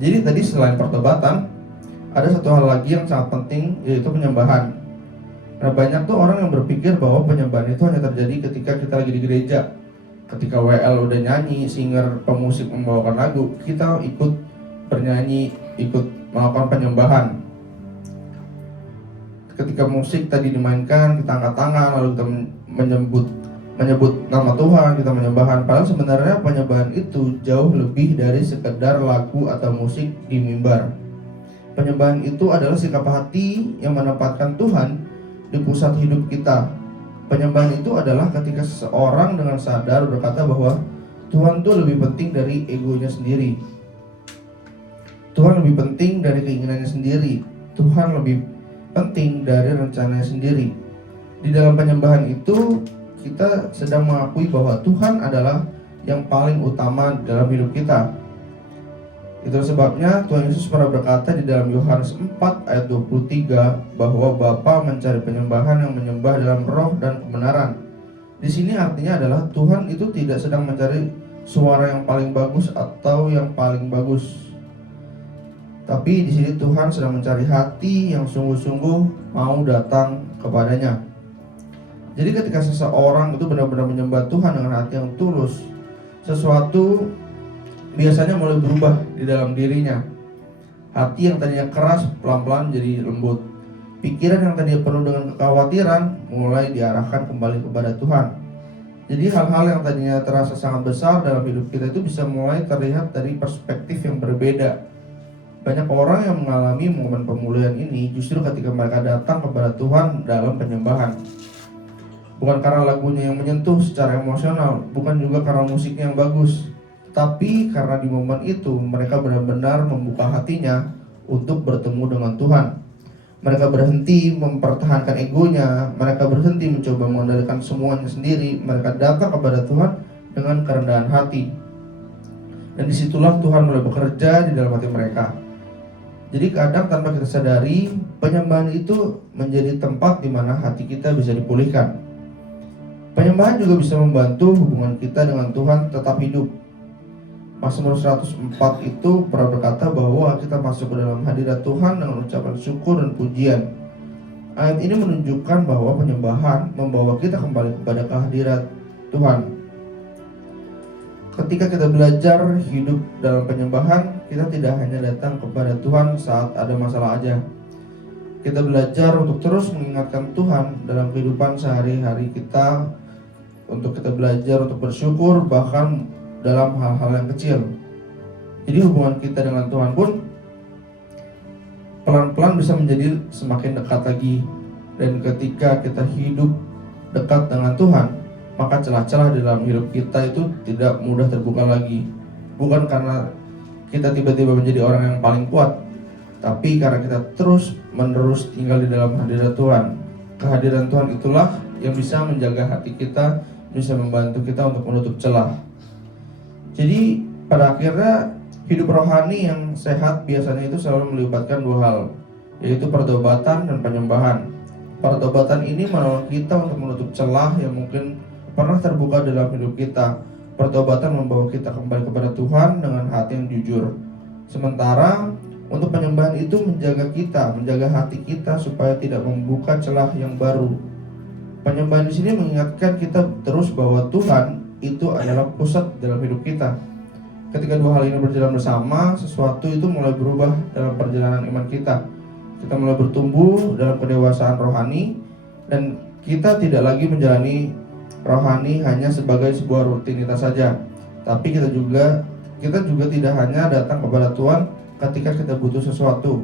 Jadi tadi selain pertobatan, ada satu hal lagi yang sangat penting, yaitu penyembahan. Nah, banyak tuh orang yang berpikir bahwa penyembahan itu hanya terjadi ketika kita lagi di gereja. Ketika WL udah nyanyi, singer, pemusik membawakan lagu, kita ikut bernyanyi, ikut melakukan penyembahan. Ketika musik tadi dimainkan, kita angkat tangan, lalu kita menyebut nama Tuhan, kita menyembahan. Padahal sebenarnya penyembahan itu jauh lebih dari sekedar lagu atau musik di mimbar. Penyembahan itu adalah sikap hati yang menempatkan Tuhan di pusat hidup kita. Penyembahan itu adalah ketika seseorang dengan sadar berkata bahwa Tuhan itu lebih penting dari egonya sendiri. Tuhan lebih penting dari keinginannya sendiri. Tuhan lebih penting dari rencananya sendiri. Di dalam penyembahan itu kita sedang mengakui bahwa Tuhan adalah yang paling utama dalam hidup kita. Itu sebabnya Tuhan Yesus pernah berkata di dalam Yohanes 4 ayat 23 bahwa Bapa mencari penyembahan yang menyembah dalam roh dan kebenaran. Di sini artinya adalah Tuhan itu tidak sedang mencari suara yang paling bagus atau yang paling bagus. Tapi di sini Tuhan sedang mencari hati yang sungguh-sungguh mau datang kepadanya. Jadi ketika seseorang itu benar-benar menyembah Tuhan dengan hati yang tulus, sesuatu biasanya mulai berubah di dalam dirinya. Hati yang tadinya keras pelan-pelan jadi lembut. Pikiran yang tadinya penuh dengan kekhawatiran mulai diarahkan kembali kepada Tuhan. Jadi hal-hal yang tadinya terasa sangat besar dalam hidup kita itu bisa mulai terlihat dari perspektif yang berbeda. Banyak orang yang mengalami momen pemulihan ini justru ketika mereka datang kepada Tuhan dalam penyembahan. Bukan karena lagunya yang menyentuh secara emosional, bukan juga karena musiknya yang bagus, tapi karena di momen itu mereka benar-benar membuka hatinya untuk bertemu dengan Tuhan. Mereka berhenti mempertahankan egonya, mereka berhenti mencoba mengendalikan semuanya sendiri, mereka datang kepada Tuhan dengan kerendahan hati. Dan disitulah Tuhan mulai bekerja di dalam hati mereka. Jadi kadang tanpa kita sadari, penyembahan itu menjadi tempat di mana hati kita bisa dipulihkan. Penyembahan juga bisa membantu hubungan kita dengan Tuhan tetap hidup. Mazmur 104 itu pernah berkata bahwa kita masuk ke dalam hadirat Tuhan dengan ucapan syukur dan pujian. Ayat ini menunjukkan bahwa penyembahan membawa kita kembali kepada kehadirat Tuhan. Ketika kita belajar hidup dalam penyembahan, kita tidak hanya datang kepada Tuhan saat ada masalah aja. Kita belajar untuk terus mengingatkan Tuhan dalam kehidupan sehari-hari kita, untuk kita belajar untuk bersyukur bahkan dalam hal-hal yang kecil. Jadi hubungan kita dengan Tuhan pun pelan-pelan bisa menjadi semakin dekat lagi. Dan ketika kita hidup dekat dengan Tuhan, maka celah-celah di dalam hidup kita itu tidak mudah terbuka lagi. Bukan karena kita tiba-tiba menjadi orang yang paling kuat, tapi karena kita terus-menerus tinggal di dalam hadirat Tuhan. Kehadiran Tuhan itulah yang bisa menjaga hati kita, bisa membantu kita untuk menutup celah. Jadi pada akhirnya hidup rohani yang sehat biasanya itu selalu melibatkan dua hal, yaitu pertobatan dan penyembahan. Pertobatan ini menolong kita untuk menutup celah yang mungkin pernah terbuka dalam hidup kita. Pertobatan membawa kita kembali kepada Tuhan dengan hati yang jujur. Sementara untuk penyembahan itu menjaga kita, menjaga hati kita supaya tidak membuka celah yang baru. Penyembahan di sini mengingatkan kita terus bahwa Tuhan itu adalah pusat dalam hidup kita. Ketika dua hal ini berjalan bersama, sesuatu itu mulai berubah dalam perjalanan iman kita. Kita mulai bertumbuh dalam kedewasaan rohani, dan kita tidak lagi menjalani rohani hanya sebagai sebuah rutinitas saja. Tapi kita juga tidak hanya datang kepada Tuhan ketika kita butuh sesuatu.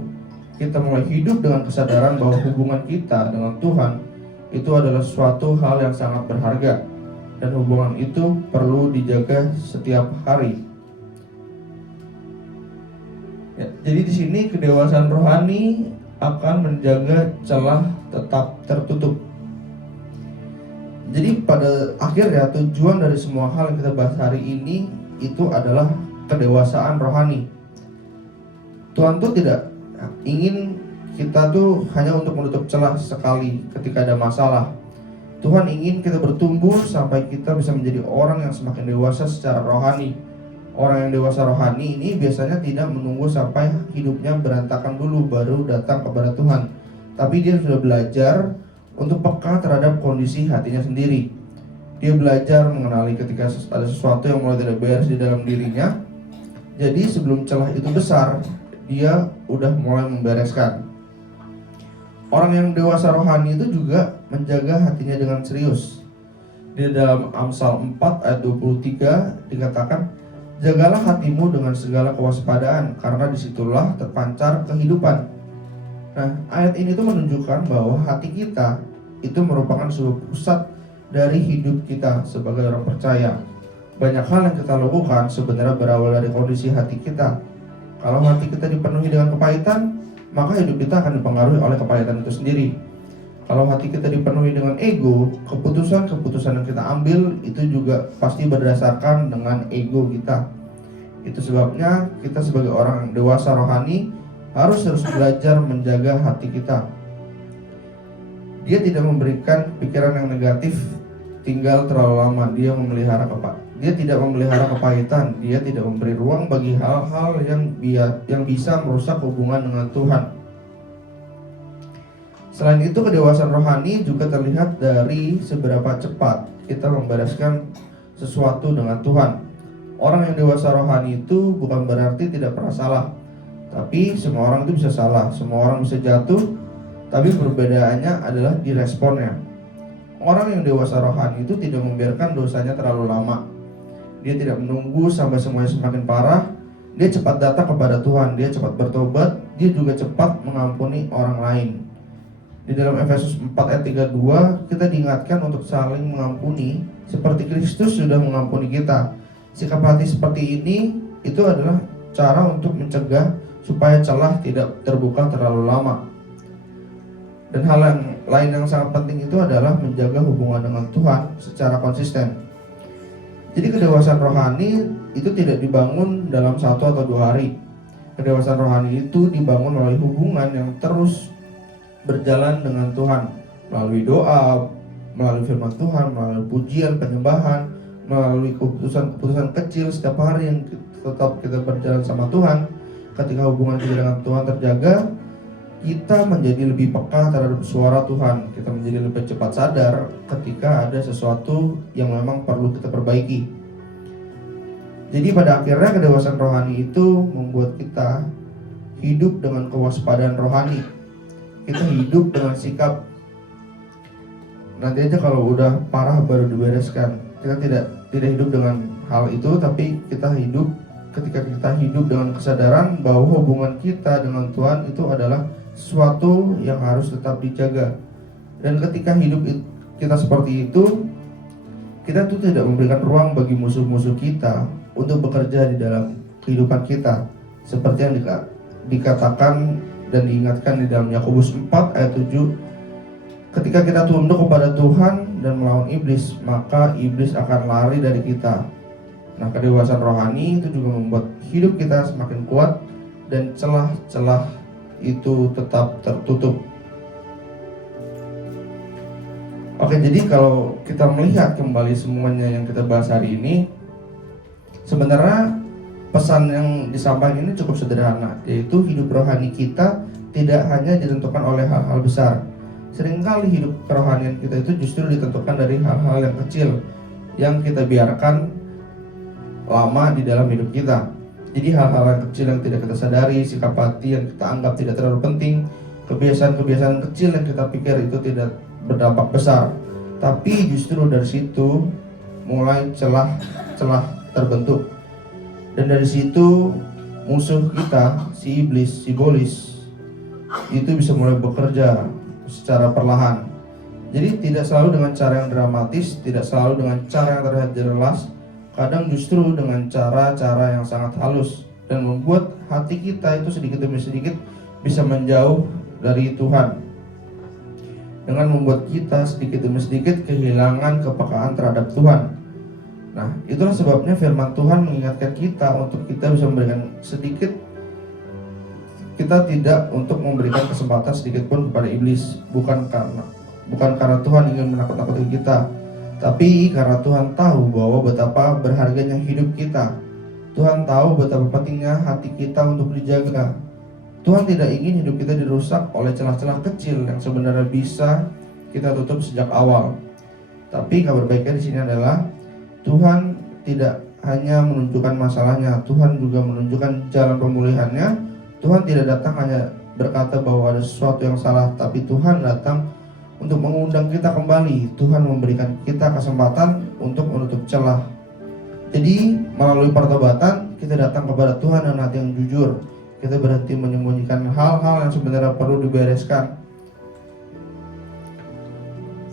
Kita mulai hidup dengan kesadaran bahwa hubungan kita dengan Tuhan itu adalah suatu hal yang sangat berharga, dan hubungan itu perlu dijaga setiap hari. Ya, jadi di sini kedewasaan rohani akan menjaga celah tetap tertutup. Jadi pada akhirnya tujuan dari semua hal yang kita bahas hari ini itu adalah kedewasaan rohani. Tuhan tuh tidak ingin kita tuh hanya untuk menutup celah sekali ketika ada masalah. Tuhan ingin kita bertumbuh sampai kita bisa menjadi orang yang semakin dewasa secara rohani. Orang yang dewasa rohani ini biasanya tidak menunggu sampai hidupnya berantakan dulu baru datang kepada Tuhan. Tapi dia sudah belajar untuk peka terhadap kondisi hatinya sendiri. Dia belajar mengenali ketika ada sesuatu yang mulai tidak beres di dalam dirinya. Jadi sebelum celah itu besar, dia udah mulai membereskan. Orang yang dewasa rohani itu juga menjaga hatinya dengan serius. Di dalam Amsal 4 ayat 23 dikatakan, jagalah hatimu dengan segala kewaspadaan, karena disitulah terpancar kehidupan. Nah, ayat ini tuh menunjukkan bahwa hati kita itu merupakan sebuah pusat dari hidup kita sebagai orang percaya. Banyak hal yang kita lakukan sebenarnya berawal dari kondisi hati kita. Kalau hati kita dipenuhi dengan kepahitan, maka hidup kita akan dipengaruhi oleh kepahitan itu sendiri. Kalau hati kita dipenuhi dengan ego, keputusan-keputusan yang kita ambil itu juga pasti berdasarkan dengan ego kita. Itu sebabnya kita sebagai orang dewasa rohani harus terus belajar menjaga hati kita. Dia tidak memberikan pikiran yang negatif tinggal terlalu lama. Dia tidak memelihara kepahitan. Dia tidak memberi ruang bagi hal-hal yang bisa merusak hubungan dengan Tuhan. Selain itu, kedewasaan rohani juga terlihat dari seberapa cepat kita membereskan sesuatu dengan Tuhan. Orang yang dewasa rohani itu bukan berarti tidak pernah salah, tapi semua orang itu bisa salah, semua orang bisa jatuh, tapi perbedaannya adalah di responnya. Orang yang dewasa rohani itu tidak membiarkan dosanya terlalu lama. Dia tidak menunggu sampai semuanya semakin parah. Dia cepat datang kepada Tuhan, dia cepat bertobat, dia juga cepat mengampuni orang lain. Di dalam Efesus 4 ayat 32 kita diingatkan untuk saling mengampuni seperti Kristus sudah mengampuni kita. Sikap hati seperti ini itu adalah cara untuk mencegah supaya celah tidak terbuka terlalu lama. Dan hal yang lain yang sangat penting itu adalah menjaga hubungan dengan Tuhan secara konsisten. Jadi kedewasaan rohani itu tidak dibangun dalam 1 atau 2 hari. Kedewasaan rohani itu dibangun melalui hubungan yang terus berjalan dengan Tuhan, melalui doa, melalui firman Tuhan, melalui pujian, penyembahan, melalui keputusan-keputusan kecil setiap hari yang tetap kita berjalan sama Tuhan. Ketika hubungan kita dengan Tuhan terjaga, kita menjadi lebih peka terhadap suara Tuhan. Kita menjadi lebih cepat sadar ketika ada sesuatu yang memang perlu kita perbaiki. Jadi pada akhirnya kedewasaan rohani itu membuat kita hidup dengan kewaspadaan rohani. Kita hidup dengan sikap nanti aja kalau udah parah baru dibereskan. Kita tidak hidup dengan hal itu, tapi kita hidup ketika kita hidup dengan kesadaran bahwa hubungan kita dengan Tuhan itu adalah sesuatu yang harus tetap dijaga. Dan ketika hidup kita seperti itu, kita tuh tidak memberikan ruang bagi musuh-musuh kita untuk bekerja di dalam kehidupan kita, seperti yang dikatakan dan diingatkan di dalam Yakobus 4 ayat 7. Ketika kita tunduk kepada Tuhan dan melawan iblis, maka iblis akan lari dari kita. Nah, kedewasaan rohani itu juga membuat hidup kita semakin kuat dan celah-celah itu tetap tertutup. Oke, jadi kalau kita melihat kembali semuanya yang kita bahas hari ini, sebenarnya pesan yang disampaikan ini cukup sederhana, yaitu hidup rohani kita tidak hanya ditentukan oleh hal-hal besar. Seringkali hidup kerohanian kita itu justru ditentukan dari hal-hal yang kecil yang kita biarkan lama di dalam hidup kita. Jadi hal-hal yang kecil yang tidak kita sadari, sikap hati yang kita anggap tidak terlalu penting, kebiasaan-kebiasaan kecil yang kita pikir itu tidak berdampak besar, tapi justru dari situ mulai celah-celah terbentuk. Dan dari situ musuh kita, si iblis, si bolis, itu bisa mulai bekerja secara perlahan. Jadi tidak selalu dengan cara yang dramatis, tidak selalu dengan cara yang terlihat jelas, kadang justru dengan cara-cara yang sangat halus dan membuat hati kita itu sedikit demi sedikit bisa menjauh dari Tuhan, dengan membuat kita sedikit demi sedikit kehilangan kepekaan terhadap Tuhan. Nah, itulah sebabnya firman Tuhan mengingatkan kita untuk kita bisa memberikan sedikit, kita tidak untuk memberikan kesempatan sedikit pun kepada iblis, bukan karena Tuhan ingin menakut-nakuti kita, tapi karena Tuhan tahu bahwa betapa berharganya hidup kita. Tuhan tahu betapa pentingnya hati kita untuk dijaga. Tuhan tidak ingin hidup kita dirusak oleh celah-celah kecil yang sebenarnya bisa kita tutup sejak awal. Tapi kabar baiknya di sini adalah Tuhan tidak hanya menunjukkan masalahnya, Tuhan juga menunjukkan jalan pemulihannya. Tuhan tidak datang hanya berkata bahwa ada sesuatu yang salah, tapi Tuhan datang untuk mengundang kita kembali. Tuhan memberikan kita kesempatan untuk menutup celah. Jadi melalui pertobatan kita datang kepada Tuhan dengan hati yang jujur. Kita berhenti menyembunyikan hal-hal yang sebenarnya perlu dibereskan.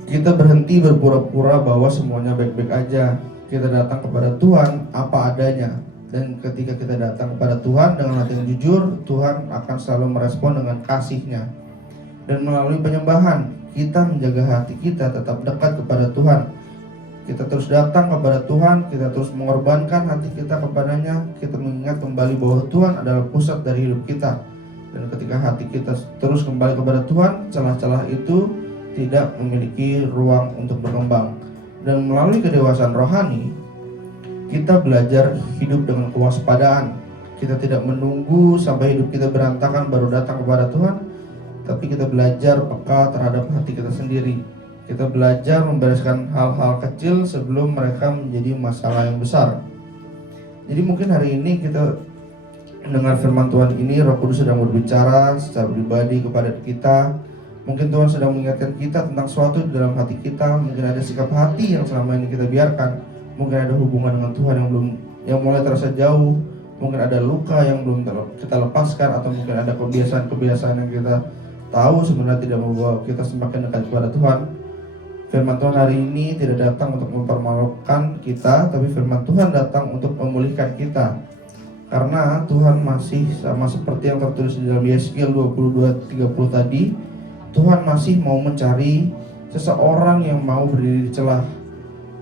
Kita berhenti berpura-pura bahwa semuanya baik-baik aja. Kita datang kepada Tuhan apa adanya. Dan ketika kita datang kepada Tuhan dengan hati yang jujur, Tuhan akan selalu merespon dengan kasih-Nya. Dan melalui penyembahan, kita menjaga hati kita tetap dekat kepada Tuhan. Kita terus datang kepada Tuhan, kita terus mengorbankan hati kita kepadanya. Kita mengingat kembali bahwa Tuhan adalah pusat dari hidup kita. Dan ketika hati kita terus kembali kepada Tuhan, celah-celah itu tidak memiliki ruang untuk berkembang. Dan melalui kedewasaan rohani, kita belajar hidup dengan kewaspadaan. Kita tidak menunggu sampai hidup kita berantakan baru datang kepada Tuhan, tapi kita belajar peka terhadap hati kita sendiri. Kita belajar membereskan hal-hal kecil sebelum mereka menjadi masalah yang besar. Jadi mungkin hari ini kita mendengar firman Tuhan ini, Roh Kudus sedang berbicara secara pribadi kepada kita. Mungkin Tuhan sedang mengingatkan kita tentang sesuatu di dalam hati kita. Mungkin ada sikap hati yang selama ini kita biarkan. Mungkin ada hubungan dengan Tuhan yang mulai terasa jauh. Mungkin ada luka yang belum kita lepaskan, atau mungkin ada kebiasaan-kebiasaan yang kita tahu sebenarnya tidak membawa kita semakin dekat kepada Tuhan. Firman Tuhan hari ini tidak datang untuk mempermalukan kita, tapi firman Tuhan datang untuk memulihkan kita. Karena Tuhan masih sama seperti yang tertulis di dalam Yeskiel 22:30 tadi, Tuhan masih mau mencari seseorang yang mau berdiri di celah.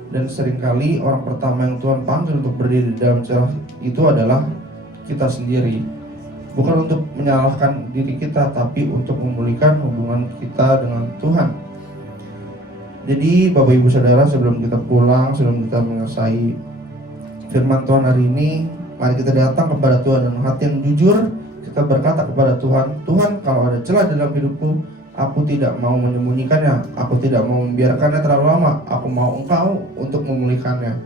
Dan seringkali orang pertama yang Tuhan panggil untuk berdiri di dalam celah itu adalah kita sendiri. Bukan untuk menyalahkan diri kita, tapi untuk memulihkan hubungan kita dengan Tuhan. Jadi Bapak Ibu Saudara, sebelum kita pulang, sebelum kita menguasai firman Tuhan hari ini, mari kita datang kepada Tuhan dengan hati yang jujur. Kita berkata kepada Tuhan, Tuhan, kalau ada celah dalam hidupku, aku tidak mau menyembunyikannya, aku tidak mau membiarkannya terlalu lama, aku mau Engkau untuk memulihkannya.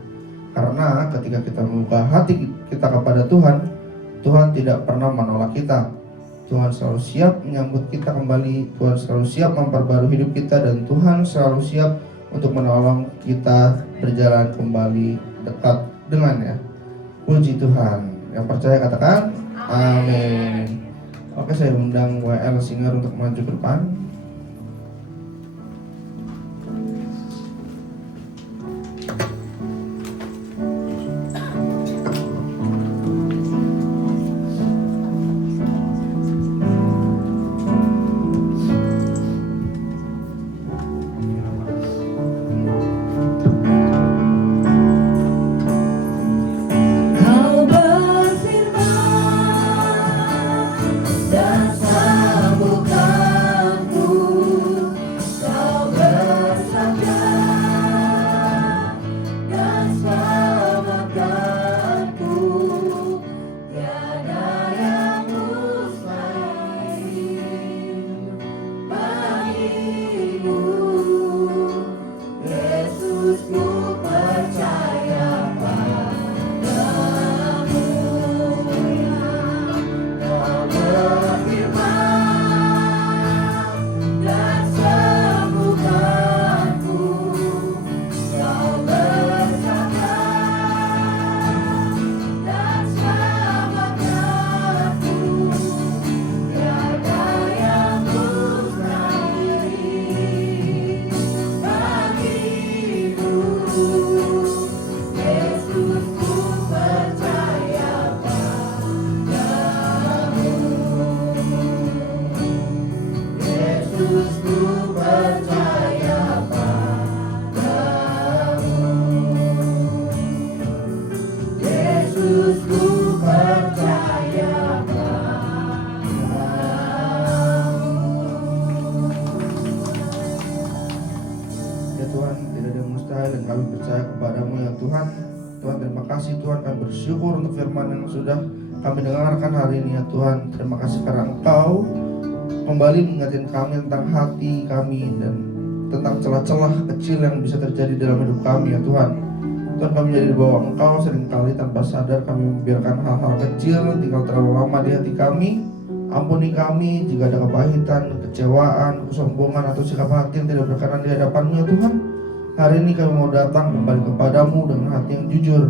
Karena ketika kita membuka hati kita kepada Tuhan, Tuhan tidak pernah menolak kita. Tuhan selalu siap menyambut kita kembali, Tuhan selalu siap memperbarui hidup kita, dan Tuhan selalu siap untuk menolong kita berjalan kembali dekat dengannya. Puji Tuhan. Yang percaya katakan amin. Oke, saya undang WL Singer untuk maju ke depan. Bersyukur untuk firman yang sudah kami dengarkan hari ini ya Tuhan. Terima kasih karena Engkau kembali mengingatkan kami tentang hati kami, dan tentang celah-celah kecil yang bisa terjadi dalam hidup kami ya Tuhan. Tuhan, kami jadi di bawah Engkau, seringkali tanpa sadar kami membiarkan hal-hal kecil tinggal terlalu lama di hati kami. Ampuni kami jika ada kepahitan, kecewaan, kesombongan atau sikap hati yang tidak berkenan di hadapan-Mu ya Tuhan. Hari ini kami mau datang kembali kepadamu dengan hati yang jujur.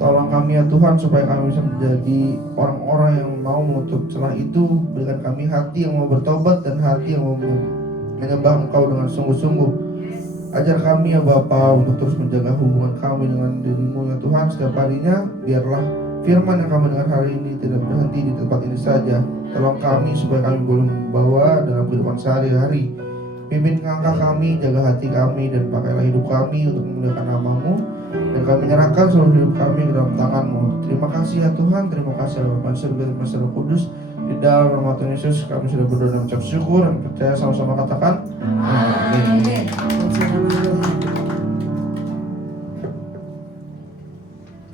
Tolong kami ya Tuhan supaya kami bisa menjadi orang-orang yang mau menutup celah itu. Berikan kami hati yang mau bertobat dan hati yang mau menyembah Engkau dengan sungguh-sungguh. Ajar kami ya Bapa untuk terus menjaga hubungan kami dengan diri-Mu ya Tuhan setiap harinya. Biarlah firman yang kami dengar hari ini tidak berhenti di tempat ini saja. Tolong kami supaya kami boleh membawa dalam kehidupan sehari-hari. Pimpin langkah kami, jaga hati kami, dan pakailah hidup kami untuk memuliakan nama-Mu. Dan kami menyerahkan seluruh hidup kami ke dalam tangan-Mu. Terima kasih ya Tuhan, terima kasih ya Bapa Surga dan Master Kudus. Di dalam nama Tuhan Yesus kami sudah berdoa dan mengucap syukur dan percaya, sama-sama katakan amin. Puji nama Tuhan.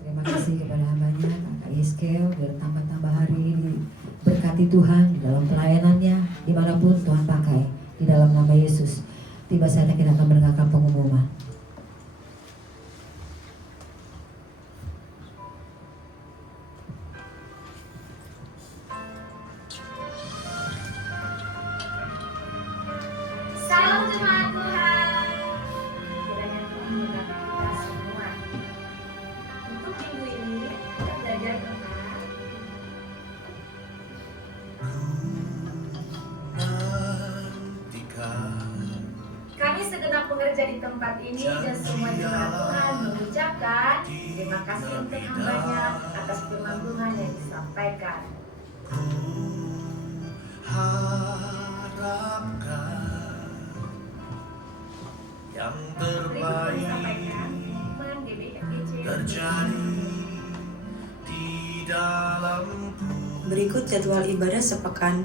Terima kasih kepada hambanya Kakak Yeskel, bertambah-tambah hari ini berkati Tuhan di dalam pelayanannya dimanapun Tuhan pakai. Di dalam nama Yesus. Tiba saatnya kita akan mendengarkan pengumuman. Salam jemaat Tuhan. Kiranya Tuhan memberkati kita semua. Untuk minggu ini kita belajar tentang kami segenap pekerja di tempat ini dan semua jemaat Tuhan mengucapkan terima kasih untuk hambanya atas firman Tuhan yang disampaikan. Yang Berikut terbaik disampaikan firman GBFGC. terjadi di dalamku. Berikut jadwal ibadah sepekan.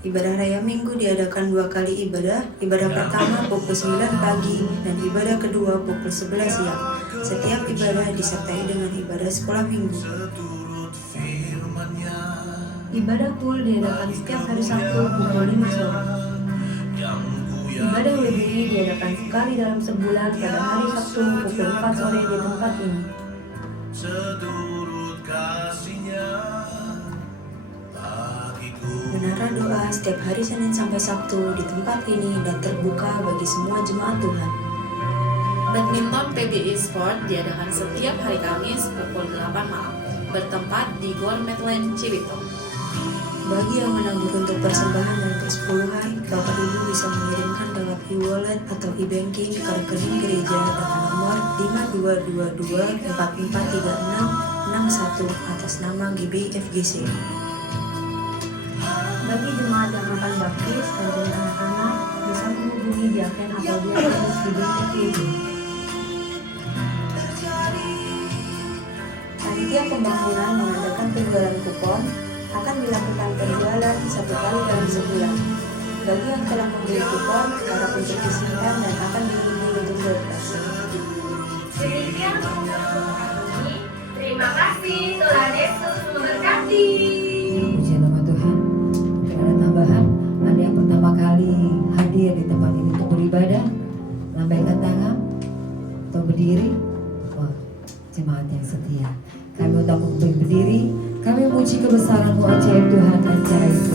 Ibadah raya minggu diadakan 2 kali ibadah. Ibadah pertama pukul 9 pagi dan ibadah kedua pukul 11 siang. Setiap ibadah disertai dengan ibadah sekolah minggu. Seturut firman-Nya Ibadah full diadakan setiap hari Sabtu pukul 5 sore. yang Ibadah WBI diadakan sekali dalam sebulan pada hari Sabtu pukul 4 sore di tempat ini. seturut kasih-Nya bagiku. Menara doa setiap hari Senin sampai Sabtu di tempat ini dan terbuka bagi semua jemaat Tuhan. Badminton PBI Sport diadakan setiap hari Kamis pukul 8 malam, bertempat di Gor Medland Cibitung. Bagi yang menabur untuk persembahan dan persepuluhan, Bapak Ibu bisa mengirimkan lewat e-wallet atau e-banking ke rekening gereja dengan nomor 5222443661 atas nama GBFGC. Bagi jemaat yang akan baptis dan dari anak-anak bisa menghubungi diaken atau diakonis GBFGC. Panitia pembangunan mengadakan penjualan kupon akan dilakukan penjualan 1 kali dalam sebulan. Bagi yang telah membeli kupon, harap untuk disimpan dan akan diundi untuk beroperasi. Demikian pengumuman ini. Terima kasih, Tuhan Yesus memberkati. Puji nama Tuhan. Mungkin ada tambahan. Ada yang pertama kali hadir di tempat ini untuk beribadah, lambaikan tangan atau berdiri. Wah, jemaat yang setia. Kami untuk berdiri. Kami memuji kebesaran-Mu ajaib Tuhan dan cara itu.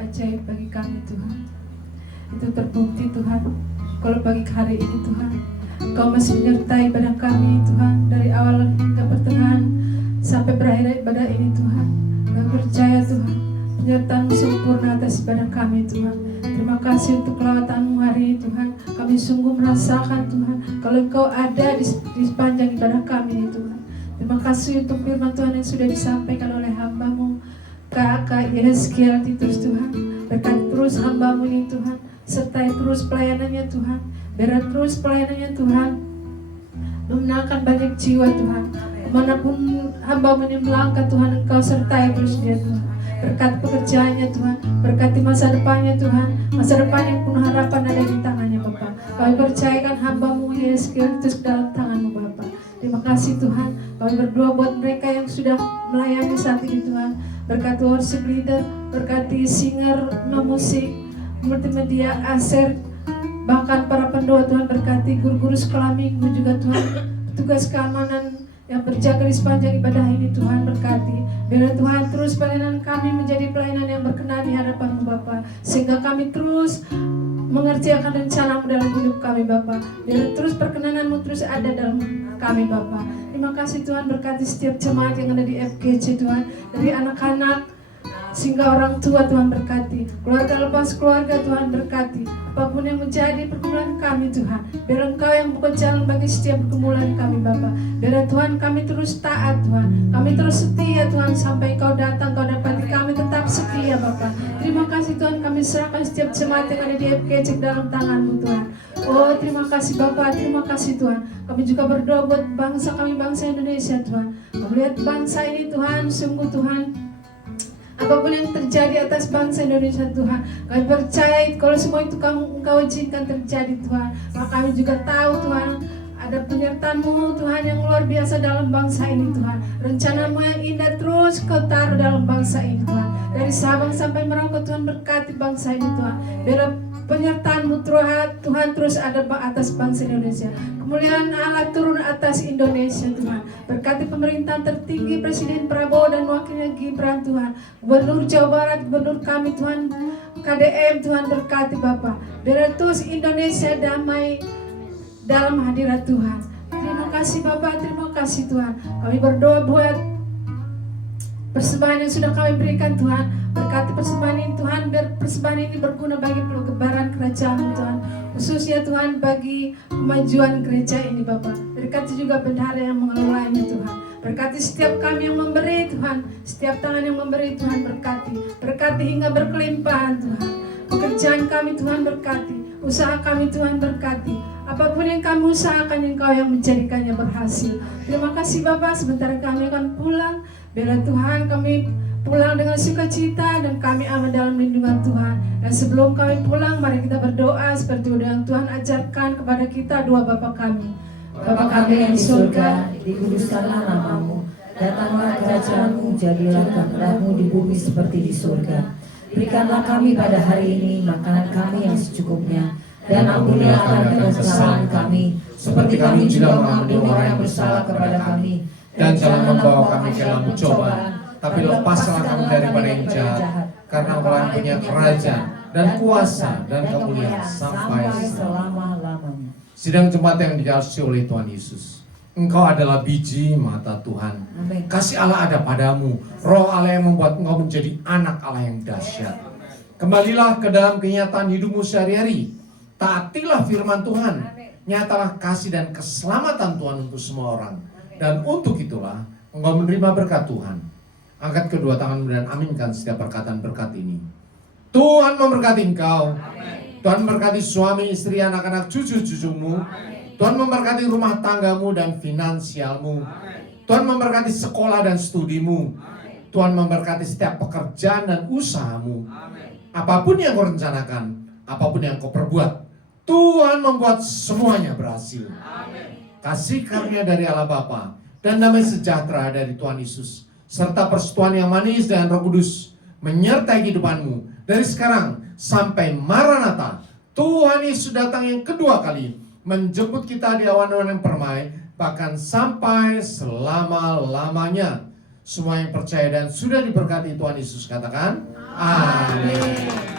ajaib bagi kami Tuhan. Itu terbukti Tuhan, kalau bagi hari ini Tuhan, Engkau masih menyertai ibadah kami Tuhan, dari awal hingga pertengahan sampai berakhir ibadah ini Tuhan. Kami percaya Tuhan, penyertaan-Mu sempurna atas ibadah kami Tuhan. Terima kasih untuk kelawatan-Mu hari ini Tuhan. Kami sungguh merasakan Tuhan, kalau Engkau ada di sepanjang ibadah kami ini Tuhan. Terima kasih untuk firman Tuhan yang sudah disampaikan oleh hamba-Mu Kak Yeskiel Titus Tuhan. Berkati terus hamba-Mu ini Tuhan, sertai terus pelayanannya Tuhan. Biar terus pelayanannya Tuhan memenangkan banyak jiwa Tuhan. Kemanapun hamba-Mu ini melangkah Tuhan, Engkau sertai terus dia Tuhan. Berkati pekerjaannya Tuhan, berkati masa depannya Tuhan. Masa depan yang penuh harapan ada di tangannya Bapa. Kami percayakan hamba-Mu Yeskiel Titus dalam tangan-Mu Bapa. Terima kasih Tuhan. Kami berdoa buat mereka yang sudah melayani saat ini Tuhan. Berkati worship leader, berkati singer, musik, multimedia, aser, bahkan para pendoa Tuhan. Berkati guru-guru sekolah minggu juga Tuhan. Petugas keamanan yang berjaga di sepanjang ibadah ini Tuhan, berkati. Biar Tuhan terus pelayanan kami menjadi pelayanan yang berkenan di hadapan-Mu Bapa. Sehingga kami terus mengerti akan rencana-Mu dalam hidup kami Bapa. Biar terus perkenanan-Mu terus ada dalam kami Bapa. Terima kasih Tuhan, berkati setiap jemaat yang ada di FGC Tuhan, dari anak-anak sehingga orang tua Tuhan, berkati keluarga lepas keluarga Tuhan, berkati apapun yang menjadi pergumulan kami Tuhan. Biar Engkau yang buka jalan bagi setiap pergumulan kami Bapa. Biar Tuhan kami terus taat Tuhan, kami terus setia Tuhan sampai Engkau datang, Engkau dapati kami tetap setia Bapa. Terima kasih Tuhan, kami serahkan setiap jemaat yang ada di FGC dalam tangan-Mu Tuhan. Oh terima kasih Bapa, terima kasih Tuhan. Kami juga berdoa buat bangsa kami, bangsa Indonesia Tuhan. Kami lihat bangsa ini Tuhan, sungguh Tuhan, apapun yang terjadi atas bangsa Indonesia Tuhan, kami percaya kalau semua itu Engkau izinkan terjadi Tuhan. Maka kami juga tahu Tuhan, ada penyertaan-Mu Tuhan yang luar biasa dalam bangsa ini Tuhan. Rencana-Mu yang indah terus Kau taruh dalam bangsa ini Tuhan. Dari Sabang sampai Merauke Tuhan, berkati bangsa ini Tuhan. Biar penyertaan-Mu Tuhan terus ada atas bangsa Indonesia. Kemuliaan Allah turun atas Indonesia Tuhan. Berkati pemerintahan tertinggi, Presiden Prabowo dan wakilnya Gibran Tuhan. Gubernur Jawa Barat, gubernur kami Tuhan, KDM Tuhan, berkati Bapak. Biar terus Indonesia damai dalam hadirat Tuhan. Terima kasih Bapak, terima kasih Tuhan. Kami berdoa buat persembahan yang sudah kami berikan Tuhan. Berkati persembahan ini Tuhan, biar persembahan ini berguna bagi kebaran kerajaan Tuhan. Khususnya Tuhan bagi kemajuan gereja ini Bapak. Berkati juga bendahara yang mengelolanya Tuhan. Berkati setiap kami yang memberi Tuhan, setiap tangan yang memberi Tuhan, berkati. Berkati hingga berkelimpahan Tuhan. Pekerjaan kami Tuhan, berkati. Usaha kami Tuhan, berkati. Apapun yang kami usahakan, Engkau yang menjadikannya berhasil. Terima kasih Bapak, sebentar kami akan pulang. Biarlah Tuhan kami pulang dengan sukacita dan kami aman dalam lindungan Tuhan. Dan sebelum kami pulang, mari kita berdoa seperti yang Tuhan ajarkan kepada kita, doa Bapa kami. Bapa kami yang di surga, dikuduskanlah nama-Mu. Datanglah kerajaan-Mu, jadilah kehendak-Mu di bumi seperti di surga. Berikanlah kami pada hari ini makanan kami yang secukupnya. Dan ampunilah kami kesalahan kami, seperti kami juga mengampuni orang yang bersalah kepada kami. Dan jangan membawa kami ke dalam pencobaan, tapi lepaslah kami daripada yang jahat. Karena Engkau yang punya kerajaan dan kuasa dan kemuliaan sampai selama-lamanya. Sidang jemaat yang dikasihi oleh Tuhan Yesus, Engkau adalah biji mata Tuhan. Amin. Kasih Allah ada padamu, Roh Allah yang membuat engkau menjadi anak Allah yang dahsyat. Kembalilah ke dalam kenyataan hidupmu sehari-hari. Taatilah firman Tuhan. Nyatalah kasih dan keselamatan Tuhan untuk semua orang. Dan untuk itulah engkau menerima berkat Tuhan. Angkat kedua tanganmu dan aminkan setiap perkataan berkat ini. Tuhan memberkati engkau. Tuhan memberkati suami, istri, anak-anak, cucu-cucumu. Tuhan memberkati rumah tanggamu dan finansialmu. Tuhan memberkati sekolah dan studimu. Tuhan memberkati setiap pekerjaan dan usahamu. Apapun yang kau rencanakan, apapun yang kau perbuat, Tuhan membuat semuanya berhasil. Kasih karunia dari Allah Bapa dan damai sejahtera dari Tuhan Yesus, serta persekutuan yang manis dengan Roh Kudus menyertai kehidupanmu dari sekarang sampai Maranatha. Tuhan Yesus datang yang kedua kali, menjemput kita di awan-awan yang permai, bahkan sampai selama-lamanya. Semua yang percaya dan sudah diberkati Tuhan Yesus katakan amin.